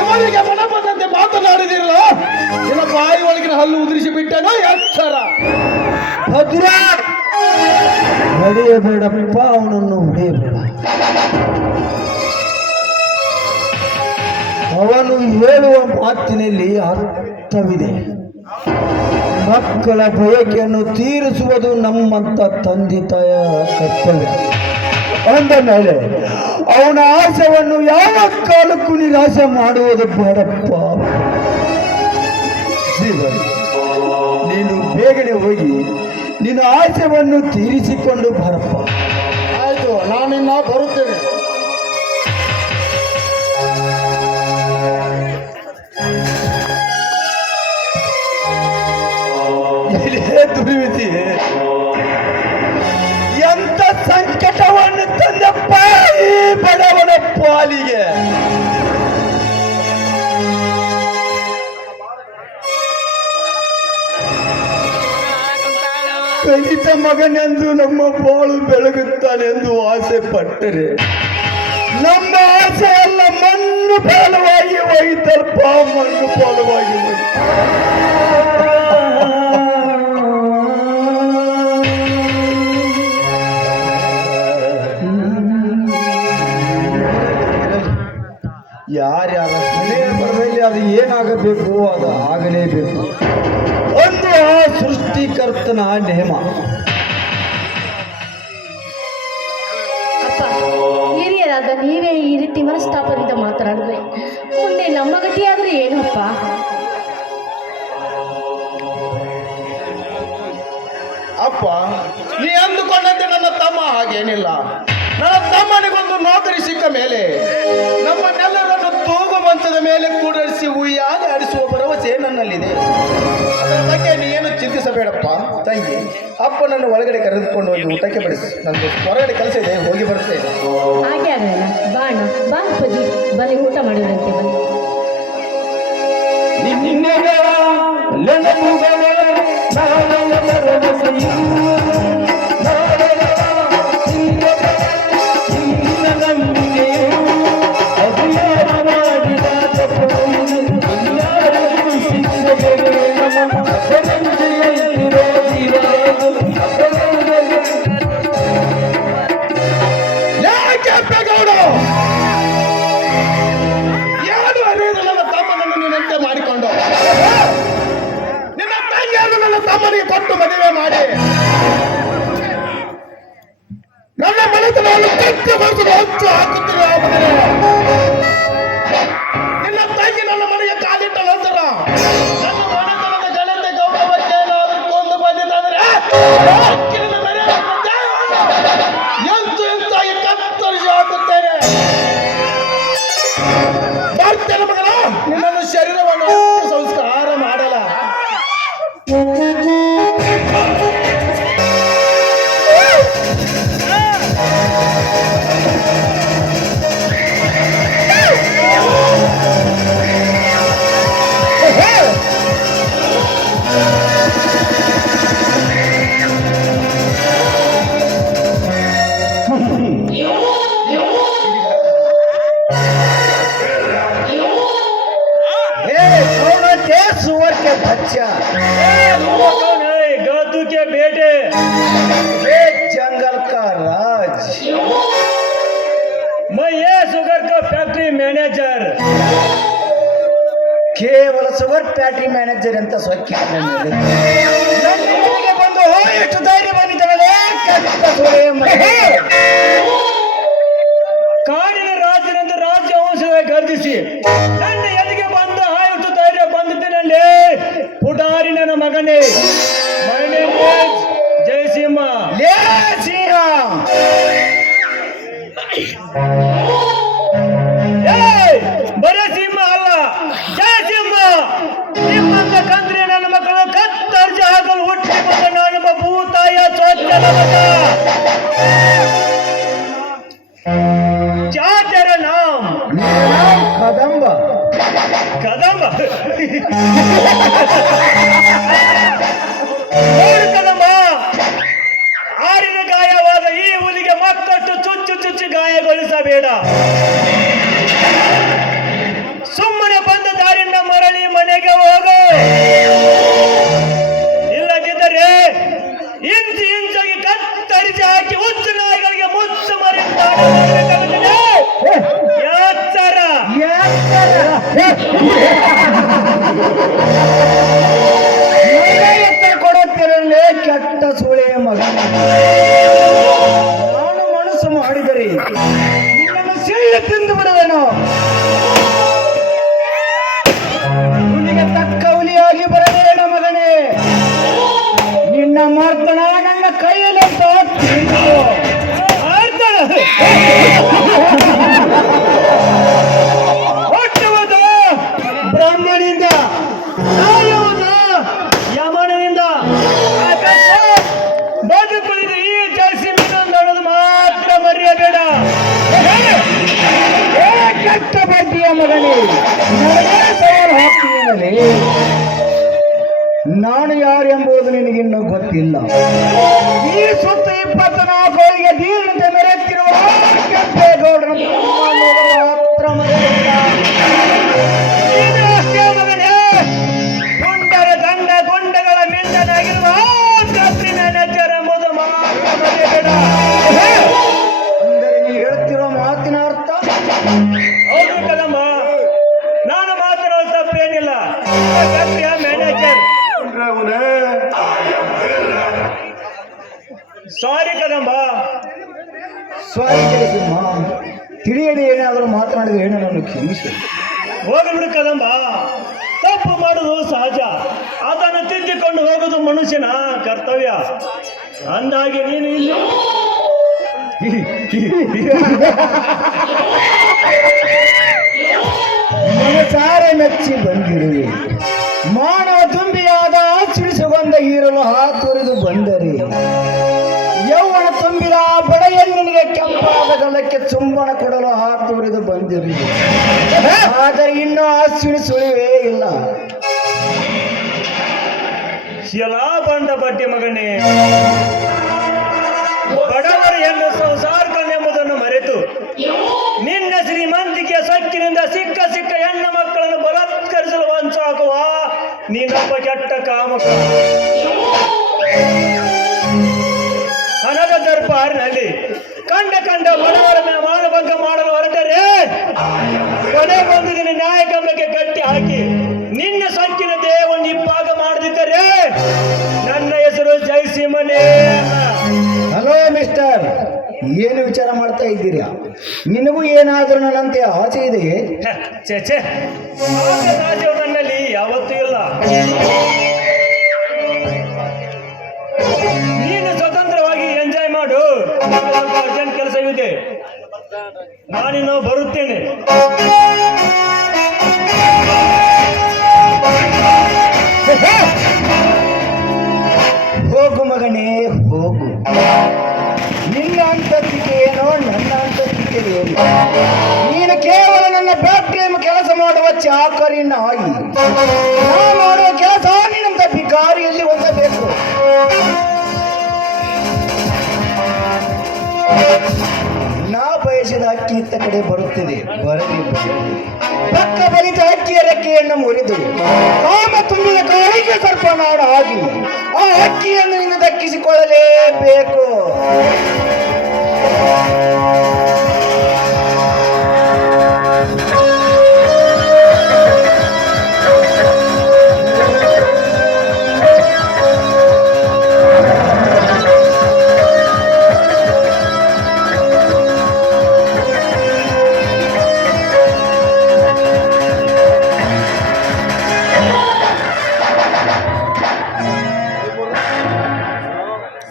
ಇವರಿಗೆ ಮನ ಬಂದಂತೆ ಮಾತನಾಡಿದಿರಲ್ಲ, ನಿನ್ನ ಬಾಯಿ ಒಳಗಿನ ಹಲ್ಲು ಉದುರಿಸಿ ಬಿಟ್ಟನೋ ಅಕ್ಷರ. ಭದ್ರ, ಹೊಡೆಯಬೇಡಪ್ಪ, ಅವನನ್ನು ಹೊಡೆಯಬೇಡ. ಅವನು ಹೇಳುವ ಮಾತಿನಲ್ಲಿ ಅರ್ಥವಿದೆ. ಮಕ್ಕಳ ಬಯಕೆಯನ್ನು ತೀರಿಸುವುದು ನಮ್ಮಂತ ತಂದೆ ತಾಯಿಯ ಕರ್ತವ್ಯ. ಅಂದ ಮೇಲೆ ಅವನ ಆಸೆಯನ್ನು ಯಾವ ಕಾಲಕ್ಕೂ ನಿರಾಸೆ ಮಾಡುವುದು ಬೇಡಪ್ಪ. ಜೀವನ್, ನೀನು ಬೇಗನೆ ಹೋಗಿ ನಿನ್ನ ಆಸೆಯನ್ನು ತೀರಿಸಿಕೊಂಡು ಬರಪ್ಪ. ಆಯ್ತು, ನಾನಿನ್ನ ಬರುತ್ತೇನೆ. ಪಾಲಿಗೆ. ಖಂಡಿತ ಮಗನೆಂದು ನಮ್ಮ ಬಾಳು ಬೆಳಗುತ್ತಾನೆಂದು ಆಸೆ ಪಟ್ಟರೆ ನಮ್ಮ ಆಸೆ ಎಲ್ಲ ಮಣ್ಣು ಪಾಲವಾಗಿ ಹೋಗಿದ್ದಲ್ಪ, ಮಣ್ಣು ಪಾಲವಾಗಿ ಹೋಗಿ. ಯಾರ್ಯಾರ ಹಣೆಯ ಬರದಲ್ಲಿ ಅದು ಏನಾಗಬೇಕು ಅದು ಆಗಲೇಬೇಕು. ಒಂದು ಆ ಸೃಷ್ಟಿಕರ್ತನ ನೇಮ. ಅಪ್ಪ, ಹಿರಿಯರಾದ ನೀವೇ ಈ ರೀತಿ ಮನಸ್ತಾಪದಿಂದ ಮಾತನಾಡಿದ್ರೆ ಮುಂದೆ ನಮ್ಮ ಗತಿಯಾದ್ರೆ ಏನಪ್ಪ? ಅಪ್ಪ, ನೀ ಅಂದುಕೊಂಡಂತೆ ನನ್ನ ತಮ್ಮ ಹಾಗೇನಿಲ್ಲ. ನನ್ನ ತಮ್ಮನಿಗೊಂದು ನೌಕರಿ ಸಿಕ್ಕ ಮೇಲೆ ನಮ್ಮನ್ನೆಲ್ಲರನ್ನು ತೂಗು ಮಂಚದ ಮೇಲೆ ಕೂಡಿಸಿ ಉಯ್ಯಾಲೆ ಆಡಿಸುವ ಭರವಸೆ ನನ್ನಲ್ಲಿದೆ. ಅದರ ಬಗ್ಗೆ ನೀನು ಚಿಂತಿಸಬೇಡಪ್ಪ ತಂಗಿ. ಅಪ್ಪನನ್ನು ಒಳಗಡೆ ಕರೆದುಕೊಂಡು ಹೋಗಿ ಊಟಕ್ಕೆ ಬಡಿಸಿ. ನನಗೆ ಹೊರಗಡೆ ಕೆಲಸ ಇದೆ, ಹೋಗಿ ಬರ್ತೇನೆ. ಹಾಗೆ ಆಗಲ್ಲ. ಬಾಣ ಬಾ ಅಪ್ಪಾಜಿ, ಬನ್ನಿ ಊಟ ಮಾಡಿದ್ರಂತೆ ಬನ್ನಿ. ಯಾರು ಅನ್ನೋದು ನನ್ನ ತಮ್ಮನನ್ನು ನೀನಂತೆ ಮಾಡಿಕೊಂಡು ನಿನ್ನ ತಂಗಿಯನ್ನು ನನ್ನ ತಮ್ಮನಿಗೆ ಕೊಟ್ಟು ಮದುವೆ ಮಾಡಿ ನನ್ನ ಮನೆತನವನ್ನು ಕಟ್ಟಿ ಬರೆದು ಹಚ್ಚು ಹಾಕುತ್ತಿರುವ ನಿನ್ನ ತಂಗಿ ನನ್ನ ಮನೆಗೆ ಕಾಲಿಟ್ಟ ನಂತರ ನನ್ನ ಮನೆತನದ ಘನತೆ ಗೌರವಕ್ಕೆ ಏನಾದರೂ ಕೊಂದು ಬಂದಿದ್ದಾದರೆ ಎಂತಾಗಿ ಕತ್ತರಿಸಿ ಹಾಕುತ್ತೇನೆ. ಬರ್ತೇನೆ ಮಗನ, ನಿನ್ನನ್ನು ಶರೀರವನ್ನು ಸಂಸ್ಕಾರ ಮಾಡಲ್ಲ. सुअर के बच्चा, गद्दू के बेटे, ये जंगल का राज। मैं ये शुगर का फैक्ट्री मैनेजर. ಕೇವಲ ಶುಗರ್ ಫ್ಯಾಕ್ಟರಿ ಮ್ಯಾನೇಜರ್ ಅಂತ ಸೊಕ್ಕಿ ಬಂದು ಎಷ್ಟು ಧೈರ್ಯ ಬಂದಿದ್ದಾನೆ. ಕಾಡಿನ ರಾಜನೆಂದು ರಾಜವಂಶದ ಗರ್ಜಿಸಿ ನನ್ನ ಎಲ್ಲಿಗೆ ಬಂದು ಆಯಿತು ಧೈರ್ಯ ಬಂದಿದ್ದೇನಲ್ಲಿ ಪುಟಾರಿ ನನ್ನ ಮಗನೇ. My name is Jayasimha. ಲೇ ಸಿಂಹ, ಬರೇ ಸಿಂಹ ಅಲ್ಲ, ಜಯಸಿಂಹ. ನಿಮ್ಮಂತ ಕಂದ್ರೆ ನನ್ನ ಮಕ್ಕಳು ಕತ್ತರ್ಜಿ ಹಾಕಲು ಹುಟ್ಟಿ ಬಂದ ನಾನೊಬ್ಬ ಭೂತಾಯ ಸ್ವಚ್ಛದ ಮಗ. ಜಾತ್ಯರ ನಾಮ್ ಕದಂಬ. ಕದಂಬ. ನೋಡು ಕದಂಬ, ಆರಿನ ಗಾಯವಾದ ಈ ಹುಲಿಗೆ ಮತ್ತಷ್ಟು ಚುಚ್ಚು ಚುಚ್ಚು ಗಾಯಗೊಳಿಸಬೇಡ. ಸುಮ್ಮನೆ ಬಂದ ದಾರಿಯಿಂದ ಮರಳಿ ಮನೆಗೆ ಹೋಗು. ಇಲ್ಲದಿದ್ದರೆ ಇಂಚು ಇಂಚಾಗಿ ಕತ್ತರಿಸಿ ಹಾಕಿ ಹುಚ್ಚು ನಾಯಿಗಳಿಗೆ ಮುಚ್ಚು ಮರಿ ಎಚ್ಚರ. ಕೊಡುತ್ತಿರಲೇ ಕೆಟ್ಟ ಸುಳೆಯ ಮಗ. ನಾನು ಮನಸ್ಸು ಮಾಡಿದರೆ ನಿನ್ನನ್ನು ಸಿಳ್ಳು ತಿಂದು ಬಿಡುವೆನು. ಹುಲಿಗೆ ತಕ್ಕ ಹುಲಿಯಾಗಿ ಬರಬೇಡ ಮಗನೇ. ನಿನ್ನ ಮರ್ತನ ನನ್ನ ಕೈಯಲ್ಲಿ ಹುಟ್ಟುವುದು ಬ್ರಾಹ್ಮಣಿಂದ. ಹಾಕ್ತೀಯ ಮಗನೇ, ನನಗೆ ಸವಾಲು ಹಾಕ್ತೀಯನಲೇ. ನಾನು ಯಾರು ಎಂಬುದು ನಿನಗಿನ್ನೂ ಗೊತ್ತಿಲ್ಲ. ಈ ಸುತ್ತ 24 ಕೋಳಿಗೆ ದೀರ್ಣತೆ ಮೆರೆಯುತ್ತಿರುವ ಕೆಂಪೇಗೌಡರನ್ನು ಮಾತ್ರ ಮರೆಯಲಿಲ್ಲ. ನೀನು ಅಷ್ಟೇ ಮಗನೇ, ಕೊಂಡರ ದಂಡ ಕೊಂಡಗಳ ಮಿಂಡನಾಗಿರುವ ರಾತ್ರಿ ಮ್ಯಾನೇಜರ್ ಎಂಬುದು ಮಾತ್ರ ಮರೆಯಬೇಡ. ಅಂದರೆ ನೀ ಹೇಳ್ತಿರೋ ಮಾತಿನ ಅರ್ಥ? ಹೌದು ಕದಮ್ಮ, ನಾನು ಮಾತಾಡೋದು ತಪ್ಪೇನಿಲ್ಲ. ಮ್ಯಾನೇಜರ್ ಸಾರಿ ಕದಂಬ. ಸ್ವಾರಿ ಕೆಲಸಮ್ಮ, ತಿಳಿಯದೆ ಏನಾದರೂ ಮಾತನಾಡಿದ್ರೆ ಏನು ನಾನು ಕ್ಷಮಿಸು. ಹೋಗಬಿಡು ಕದಂಬ, ತಪ್ಪು ಮಾಡುವುದು ಸಹಜ, ಅದನ್ನು ತಿದ್ದಿಕೊಂಡು ಹೋಗುವುದು ಮನುಷ್ಯನ ಕರ್ತವ್ಯ. ಅಂದಾಗಿ ನೀನು ಇಲ್ಲಿ ಮನಸಾರೆ ಮೆಚ್ಚಿ ಬಂದಿರುವೆ. ಮಾನವ ತುಂಬಿಯಾದ ಚಿಡಿಸುಗೊಂದ ಈರಲು ಹಾತೊರೆದು ಬಂದರೆ, ಯೌವನ ತುಂಬಿದ ಬಡೆಯನ್ನಿಗೆ ಕೆಂಪಾದ ಗಲಕ್ಕೆ ಚುಂಬನ ಕೊಡಲು ಹಾತೊರೆದು ಬಂದಿರುವೆ. ಆದರೆ ಇನ್ನೂ ಆ ಸುಳಿವೇ ಇಲ್ಲ. ಶಿಲಾ ಬಂಡ ಬಡ್ಡಿ ಮಗನೇ, ಬಡವರ ಹೆಣ್ಣು ಸಂಸಾರಗಳೆಂಬುದನ್ನು ಮರೆತು ನಿನ್ನ ಶ್ರೀಮಂತಿಕೆಯ ಸಕ್ಕಿನಿಂದ ಸಿಕ್ಕ ಹೆಣ್ಣು ಮಕ್ಕಳನ್ನು ಬಲಾತ್ಕರಿಸಲು ವಂಚಾಗುವ ನೀನೊಬ್ಬ ಕೆಟ್ಟ ಕಾಮಕ. ಹಣದ ದರ್ಬಾರಿನಲ್ಲಿ ಕಂಡ ಬಡವರ ಮಾನಭಂಗ ಮಾಡಲು ಹೊರಟರೆ ಕೊನೆಗೊಂದು ದಿನ ನ್ಯಾಯಕಂಬಕ್ಕೆ ಕಟ್ಟಿ ಹಾಕಿ ನಿನ್ನ ಸಕ್ಕಿನ ದೇಹವನ್ನು ಇಬ್ಬಾಗ ಮಾಡದಿದ್ದರೆ ನನ್ನ ಹೆಸರು ಜಯಸಿಂಹನೇ. ಹಲೋ ಮಿಸ್ಟರ್, ಏನು ವಿಚಾರ ಮಾಡ್ತಾ ಇದ್ದೀರಾ? ನಿನಗೂ ಏನಾದರೂ ನನ್ನಂತೆ ಆಸೆ ಇದೆಯೇ? ಚೇಚೆ, ಆಸೆ ನನ್ನಲ್ಲಿ ಯಾವತ್ತೂ ಇಲ್ಲ. ನೀನು ಸ್ವತಂತ್ರವಾಗಿ ಎಂಜಾಯ್ ಮಾಡು. ಸ್ವಲ್ಪ ಅರ್ಜೆಂಟ್ ಕೆಲಸವಿದೆ, ನಾನಿನ್ನು ಬರುತ್ತೇನೆ. ಹೋಗು ಮಗನೇ ಹೋಗು. ನಿನ್ನ ಅಂತಸ್ತಿಕೆ ಏನೋ, ನನ್ನ ಅಂತಸ್ತಿಕೆ ಏನು? ನೀನು ಕೇವಲ ನನ್ನ ಫ್ಯಾಕ್ಟರಿ ಕೆಲಸ ಮಾಡುವ ಚಾಕರಿ ನಾಯಿ. ನಾ ಮಾಡುವ ಕೆಲಸ ನಿನ್ನಂತ ಭಿಕಾರಿಯಲ್ಲಿ ಹೊಂದಬೇಕು. ನಾ ಬಯಸಿದ ಅಕ್ಕಿ ಇತ್ತ ಕಡೆ ಬರುತ್ತಿದೆ, ಬರಲಿ ಬರಲಿ. ಪಕ್ಕ ಬಲಿತ ಅಕ್ಕಿಯ ರೆಕ್ಕೆಯನ್ನು ಮುರಿದು ಕಾಮ ತುಂಬಿದ ಕಾಳಿಗೆ ಸ್ವಲ್ಪ ನಾಡು ಆಗಿ ಆ ಅಕ್ಕಿಯನ್ನು ಇನ್ನು ದಕ್ಕಿಸಿಕೊಳ್ಳಲೇಬೇಕು.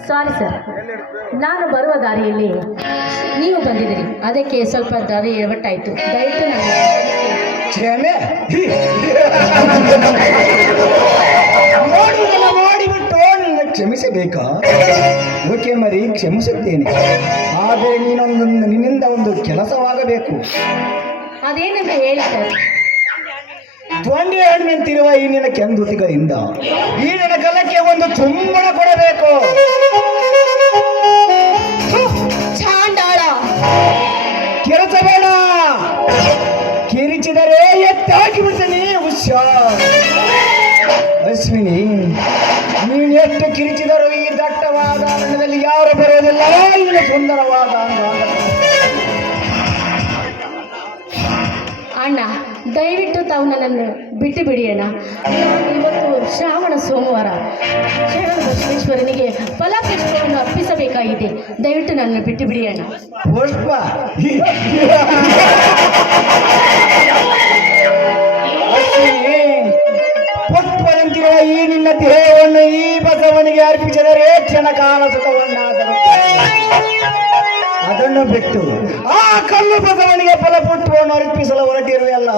ಸಾರಿ ಸರ್, ನಾನು ಬರುವ ದಾರಿಯಲ್ಲಿ ನೀವು ಬಂದಿದ್ದೀರಿ, ಅದಕ್ಕೆ ಸ್ವಲ್ಪ ದಾರಿ ಎಡವಟ್ಟಾಯಿತು. ದಯವಿಟ್ಟು ನಾನು ಕ್ಷಮೆ ಮಾಡುವುದನ್ನು ಮಾಡಿಬಿಟ್ಟು ನಿನ್ನ ಕ್ಷಮಿಸಬೇಕಾ? ಓಕೆ ಮರಿ, ಕ್ಷಮಿಸುತ್ತೇನೆ. ಆದರೆ ನಿನ್ನಿಂದ ಒಂದು ಕೆಲಸವಾಗಬೇಕು. ಅದೇನಂತ ಹೇಳಿ ಸರ್. ತೊಂಡೆ ಹಣ್ಣಂತಿರುವ ಈ ನಿನ್ನ ಕೆಂದುತಿಗಳಿಂದ ಈ ನನ್ನ ಗಲಕ್ಕೆ ಒಂದು ಚುಂಬನ ಕೊಡಬೇಕು. ಚಾಂಡಾಳ, ಕಿರಚಬೇಡ. ಕಿರಿಚಿದರೆ ಎತ್ತಾಕಿ ಬಿಡ್ತೀನಿ. ಹುಷಾರ್ ಅಶ್ವಿನಿ, ನೀನು ಎಷ್ಟು ಕಿರಿಚಿದರೂ ಈ ದಟ್ಟವಾದ ಅರಣ್ಯದಲ್ಲಿ ಯಾರು ಬರೋದಿಲ್ಲ. ಇನ್ನು ಸುಂದರವಾದ ಅಣ್ಣ, ದಯವಿಟ್ಟು ತಾವು ನನ್ನನ್ನು ಬಿಟ್ಟು ಬಿಡಿ ಅಣ್ಣ. ನಾನು ಇವತ್ತು ಶ್ರಾವಣ ಸೋಮವಾರ ಶರಣ ಬಸವೇಶ್ವರನಿಗೆ ಫಲಪುಷ್ಪವನ್ನು ಅರ್ಪಿಸಬೇಕಾಗಿದೆ. ದಯವಿಟ್ಟು ನನ್ನನ್ನು ಬಿಟ್ಟು ಬಿಡಿ ಅಣ್ಣ. ಪುಷ್ಪ ಪುಷ್ಪದಂತಿರುವ ಈ ನಿನ್ನ ದೇಹವನ್ನು ಈ ಬಸವನಿಗೆ ಅರ್ಪಿಸಿದರೆ ಕ್ಷಣಕಾಲ ಸುಖವನ್ನಾದರೂ ಅದನ್ನು ಬಿಟ್ಟು ಆ ಕಲ್ಲು ಬಸವನಿಗೆ ಫಲಪುಷ್ಪವನ್ನು ಅರ್ಪಿಸಲು ಹೊರಟಿರುವೆಯಲ್ಲ,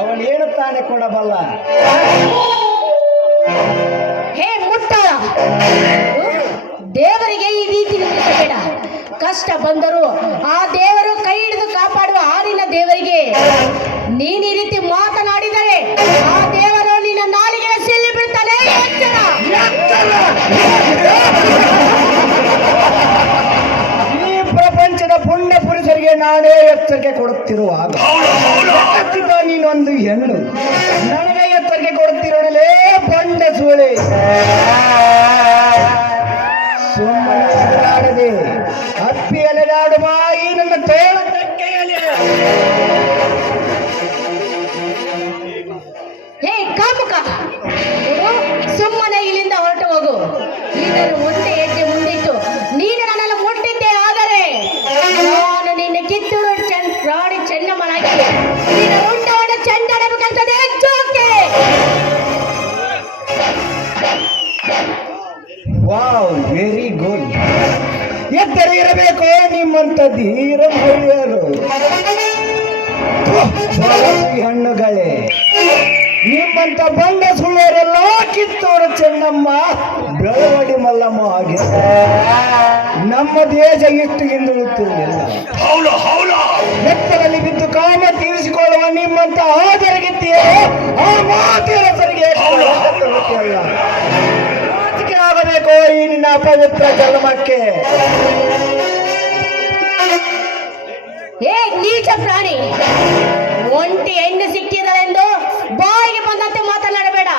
ಅವನೇನು ತಾನೇ ಕೊಡಬಲ್ಲ? ಹೇ ಮುಟ್ಟಾಳ, ದೇವರಿಗೆ ಈ ರೀತಿ ನಿಂದಿಸಬೇಡ. ಕಷ್ಟ ಬಂದರೂ ಆ ದೇವರು ಕೈ ಹಿಡಿದು ಕಾಪಾಡುವ ಆರಿನ ದೇವರಿಗೆ ನೀನ್ ಈ ರೀತಿ ಮಾತನಾಡಿದರೆ ಆ ದೇವರು ನಿನ್ನ ನಾಲಿಗೆ ಸಿಲ್ಲಿ ಬಿಡ್ತಾನೆ. ಎಚ್ಚರ! ಈ ಪ್ರಪಂಚದ ಪುಣ್ಯ ಪುರುಷರಿಗೆ ನಾನೇ ಎಚ್ಚರಿಕೆ ಕೊಡುತ್ತಿರುವಾಗ ನೀನೊಂದು ಹೆಣ್ಣು ನನಗೆ ಎಚ್ಚರಿಕೆ ಕೊಡುತ್ತಿರೋಣಲೇ ಬಂಡ ಸೂಳೆ. ಸುಮ್ಮನೆ ಅಪ್ಪಿ ಅಲೆದಾಡುವ ಈ ನನ್ನ ತೋಳ ತೆಕ್ಕೆಯಲ್ಲಿ. ಹೇ ಕಾಮುಕ, ಸುಮ್ಮನೆ ಇಲ್ಲಿಂದ ಹೊರಟು ಹೋಗು. ಇದನ್ನು ಒಂದೇ ಹೆಜ್ಜೆ ಮುಂದಿಟ್ಟು ನೀನು ನನ್ನನ್ನು ಮುಟ್ಟಿದ್ದೆ ಆದರೆ ನಾನು ನಿನ್ನ ಕಿತ್ತೂರು ರಾಣಿ ಚೆನ್ನಮ್ಮನಾಗಿ ನಿನ್ನ ಉಂಡವನ್ನು ಚೆಂಡಾಡಬೇಕಾಗ್ತದೆ. ಜೋಕೆ ವಾವ್, ವೆರಿ ಗುಡ್. ಎದ್ದರೆ ಇರಬೇಕು ನಿಮ್ಮಂತ ಧೀರ ಮಹಿಳೆಯರು. ಹಣ್ಣುಗಳೇ, ನಿಮ್ಮಂತ ಬಂಡ ಸುಳ್ಳೆಯರೆಲ್ಲ ಕಿತ್ತೂರು ಚೆನ್ನಮ್ಮ ಬೆಳವಡಿ ಮಲ್ಲಮ್ಮ ಆಗಿದೆ. ನಮ್ಮ ದೇಶ ಇಷ್ಟು ಹಿಂದುಳುತ್ತಿರಲಿಲ್ಲ. ಬೆಟ್ಟದಲ್ಲಿ ಬಿದ್ದು ಕಾಮ ತೀರಿಸಿಕೊಳ್ಳುವ ನಿಮ್ಮಂತ ಆದರಗಿತ್ತಿಯೇ ಆ ಮಾತಿನ ಸರಿಗೆ ಅಲ್ಲ. ಆಗಬೇಕು ಈ ನಿನ್ನ ಅಪವಿತ್ರ ಜನ್ಮಕ್ಕೆ. ಏ ನೀಚ ಪ್ರಾಣಿ, ಒಂಟಿ ಹೆಣ್ಣು ಸಿಕ್ಕಿದಳೆಂದು ಬಾಯಿಗೆ ಬಂದಂತೆ ಮಾತನಾಡಬೇಡ.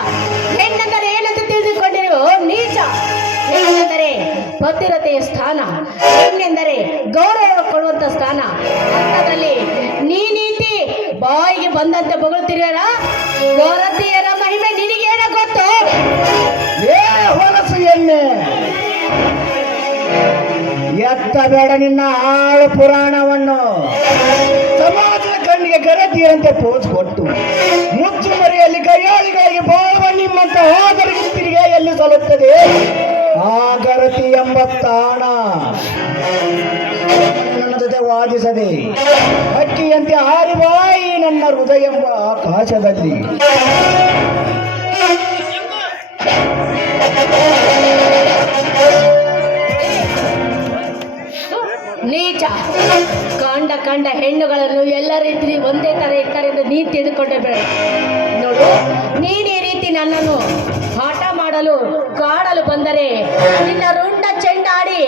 ಹೆಣ್ಣೆಂದರೆ ಏನಂತ ತಿಳಿದುಕೊಂಡಿರುವ ನೀಚ. ಹೆಣ್ಣೆಂದರೆ ಭದ್ರತೆಯ ಸ್ಥಾನ, ಹೆಣ್ಣೆಂದರೆ ಗೌರವ ಕೊಡುವಂತ ಸ್ಥಾನ. ಅಂಥದ್ರಲ್ಲಿ ನೀತಿ ಬಾಯಿಗೆ ಬಂದಂತೆ ಬೊಗಳುತ್ತಿರ ಗೌರತಿಯರ ಮಹಿಮೆ ನಿನಗೇನ ಗೊತ್ತು? ಏ ಹೊಲಸು ಎಣ್ಣೆ, ಎತ್ತಬೇಡ ನಿನ್ನ ಆಳು ಪುರಾಣವನ್ನು. ಸಮಾಜದ ಕಣ್ಣಿಗೆ ಗರತಿಯಂತೆ ಪೋಸ್ ಕೊಟ್ಟು ಮುಚ್ಚು ಮರೆಯಲ್ಲಿ ಕೈಯಾಳಿಗಾಗಿ ಬಾಳುವ ನಿಮ್ಮಂತ ಹೋದರಿಗೆ ತಿರುಗಿ ಎಲ್ಲಿ ಸಲ್ಲುತ್ತದೆ ಆ ಗರತಿ ಎಂಬ ತಾಣ. ನನ್ನ ಜೊತೆ ವಾದಿಸದೆ ಹಕ್ಕಿಯಂತೆ ಹಾರಿವಾಯಿ ನನ್ನ ಹೃದಯ ಎಂಬ ಆಕಾಶದಲ್ಲಿ. ನೀಚ, ಕಂಡ ಹೆಣ್ಣುಗಳನ್ನು ಎಲ್ಲ ರೀತಿ ಒಂದೇ ತರ ಇರ್ತಾರೆ ಎಂದು ನೀನು ತಿಳಿದುಕೊಂಡೆ ಬೇಡ. ನೋಡು, ನೀನು ಈ ರೀತಿ ನನ್ನನ್ನು ಆಟ ಮಾಡಲು ಕಾಡಲು ಬಂದರೆ ನಿನ್ನ ರುಂಡ ಚೆಂಡಾಡಿ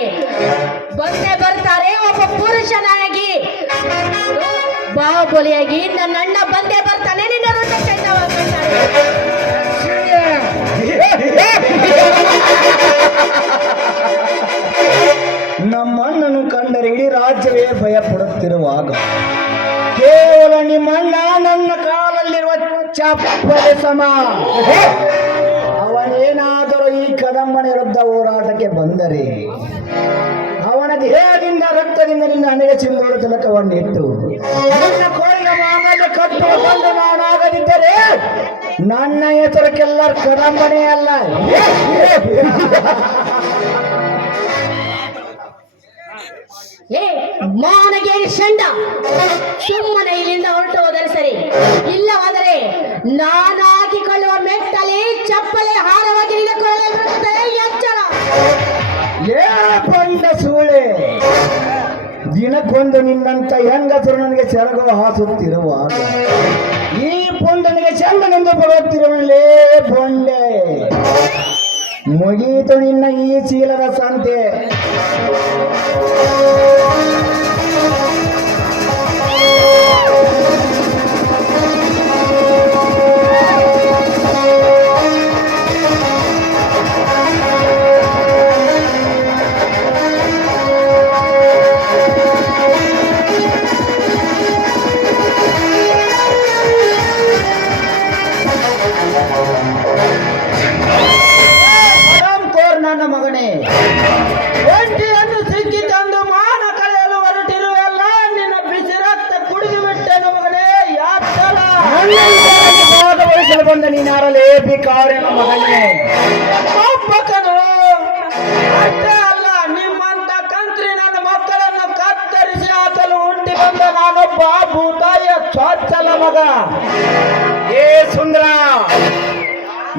ಬಂದೇ ಬರ್ತಾರೆ. ಒಬ್ಬ ಪುರುಷನಾಗಿ ಬಾಹುಬಲಿಯಾಗಿ ನನ್ನ ಅಣ್ಣ ಬಂದೇ ಬರ್ತಾನೆ. ನಿನ್ನ ರುಂಡ ಚೆಂಡ ನಮ್ಮಣ್ಣನು ಕಂಡರೆ ಇಡೀ ರಾಜ್ಯವೇ ಭಯ ಪಡುತ್ತಿರುವಾಗ ಕೇವಲ ನಿಮ್ಮಣ್ಣ ನನ್ನ ಕಾಲಲ್ಲಿರುವ ಚಪ್ಪಲೆ ಸಮ. ಅವನೇನಾದರೂ ಈ ಕದಂಬನ ವಿರುದ್ಧ ಹೋರಾಟಕ್ಕೆ ಬಂದರೆ ಅವನ ದೇಹದಿಂದ ರಕ್ತದಿಂದ ನಿನ್ನ ಹಣೆಗೆ ಸಿಂಧೂರ ತಿಲಕವನ್ನಿಟ್ಟು ನಿನ್ನ ಕೋಳಿಗೆ ಮಾಂಗಲ್ಯ ಕಟ್ಟುವ ಬಂದು ನಾನಾಗದಿದ್ದರೆ ನನ್ನ ಹೆಸರಕ್ಕೆಲ್ಲ ಕದಂಬನೇ ಅಲ್ಲ. ಏ ಮಾನಗೇರಿ ಷಂಡ, ಸುಮ್ಮನೆ ಇಲ್ಲಿಂದ ಹೊರಟು ಹೋದರೆ ಸರಿ. ಇಲ್ಲವಾದರೆ ನಾನು ಹಾಕಿಕೊಳ್ಳುವ ಮೆಟ್ಟಲಿ ಚಪ್ಪಲೆ ಹಾರವಾಗಿ ನಿಲ್ಲುಕೊಳ್ಳುತ್ತದೆ. ಎಚ್ಚರ! ಏ ಬಂದ ಸೂಳೆ, ದಿನಕ್ಕೊಂದು ನಿನ್ನಂತ ಹೆಂಗಸರು ನನಗೆ ಸೆರಗು ಹಾಸುತ್ತಿರುವಾಗ ಈ ಪುಂಡನಿಗೆ ಚೆಂಡನೆಂದು ಬರುತ್ತಿರುವಲೇ ಬೊಂಡೆ. ಮುಗೀತು ನಿನ್ನ ಈ ಚೀಲದ ಸಂತೆ. ನನ್ನ ಮಗನೇ, ಒಂಟಿಯನ್ನು ಸಿಕ್ಕಿ ತಂದು ಮಾನ ಕಳೆಯಲು ಹೊರಟಿರುವೆಲ್ಲ. ನಿನ್ನ ಬಿಸಿ ರಕ್ತ ಕುಡಿದು ಬಿಟ್ಟೆನು ಮಗನೇ. ಯಾತ್ತರ ಭಾಗವಹಿಸಲು ಬಂದ ನೀನಾರಲೇ ಭಿಕಾರಿನ ಮಗನೇ. ಒಬ್ಬಕನು ಅಷ್ಟೇ ಅಲ್ಲ, ನಿಮ್ಮಂತ ಕಂತ್ರಿ ನನ್ನ ಮಕ್ಕಳನ್ನು ಕತ್ತರಿಸಿ ಹಾಕಲು ಹುಟ್ಟಿ ಬಂದ ನಾನೊಬ್ಬ ಭೂತಾಯ ಚೊಚ್ಚಲ ಮಗ. ಏ ಸುಂದರ,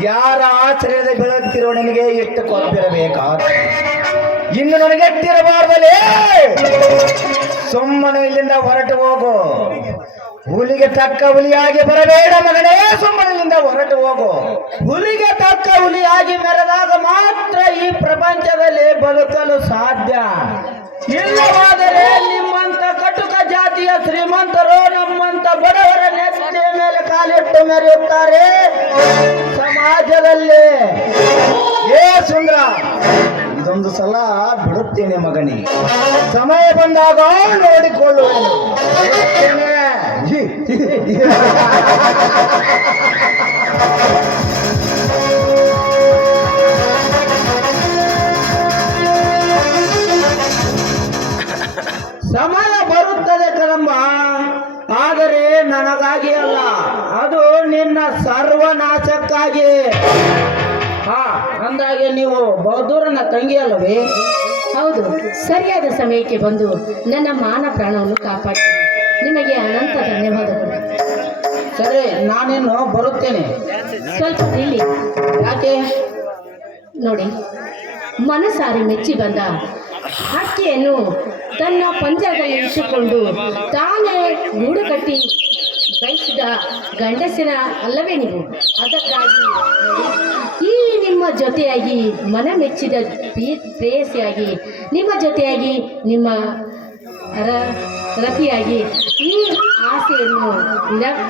ಯಾರ ಆಶ್ರಯದ ಬೀಳುತ್ತಿರುವ ನಿನಗೆ ಎಷ್ಟು ಕೊಪ್ಪಿರಬೇಕಾದ ಇನ್ನು ನನಗೆ ಎಟ್ಟಿರಬಾರ್ದಲೇ. ಸುಮ್ಮನೆ ಇಲ್ಲಿಂದ ಹೊರಟು ಹೋಗು. ಹುಲಿಗೆ ತಕ್ಕ ಹುಲಿಯಾಗಿ ಬರಬೇಡ ಮಗನೇ, ಸುಮ್ಮನೆ ಇಲ್ಲಿಂದ ಹೊರಟು ಹೋಗು. ಹುಲಿಗೆ ತಕ್ಕ ಹುಲಿಯಾಗಿ ಮೆರೆದಾಗ ಮಾತ್ರ ಈ ಪ್ರಪಂಚದಲ್ಲಿ ಬದುಕಲು ಸಾಧ್ಯ. ಇಲ್ಲವಾದರೆ ನಿಮ್ಮಂತ ಕಟುಕ ಜಾತಿಯ ಶ್ರೀಮಂತರು ನಮ್ಮಂತ ಬಡವರ ನೆತ್ತಿಯ ಮೇಲೆ ಕಾಲಿಟ್ಟು ಮೆರೆಯುತ್ತಾರೆ ಸಮಾಜದಲ್ಲಿ. ಏ ಸುಂದರ, ಇದೊಂದು ಸಲ ಬಿಡುತ್ತೇನೆ ಮಗನೇ, ಸಮಯ ಬಂದಾಗ ನೋಡಿಕೊಳ್ಳುವೆನು. ಸಮಯ ಬರುತ್ತದೆ ಕಣಮ್ಮ, ಆದರೆ ನನಗಾಗಿ ಅಲ್ಲ, ಅದು ನಿನ್ನ ಸರ್ವನಾಶಕ್ಕಾಗಿ. ಅಂದಾಗೆ ನೀವು ಬಹದ್ದೂರನ ತಂಗಿ ಅಲ್ಲವೇ? ಹೌದು, ಸರಿಯಾದ ಸಮಯಕ್ಕೆ ಬಂದು ನನ್ನ ಮಾನ ಪ್ರಾಣವನ್ನು ಕಾಪಾಡಿದೆ. ನಿಮಗೆ ಅನಂತ ಧನ್ಯವಾದಗಳು. ಸರಿ, ನಾನಿನ್ನು ಬರುತ್ತೇನೆ. ಸ್ವಲ್ಪ ನಿಲ್ಲಿ. ಯಾಕೆ? ನೋಡಿ, ಮನಸಾರಿ ಮೆಚ್ಚಿ ಬಂದ ಹಕ್ಕಿಯನ್ನು ತನ್ನ ಪಂಜರದಲ್ಲಿ ಇಟ್ಟುಕೊಂಡು ತಾನೇ ಗೂಡು ಕಟ್ಟಿ ಬಯಸಿದ ಗಂಡಸಿನ ಅಲ್ಲವೇ ನೀವು? ಅದಕ್ಕಾಗಿ ಈ ನಿಮ್ಮ ಜೊತೆಯಾಗಿ ಮನ ಮೆಚ್ಚಿದ ಪ್ರೇಯಸಿಯಾಗಿ, ನಿಮ್ಮ ಜೊತೆಯಾಗಿ, ನಿಮ್ಮ ರತಿಯಾಗಿ ಈ ಆಸೆಯನ್ನು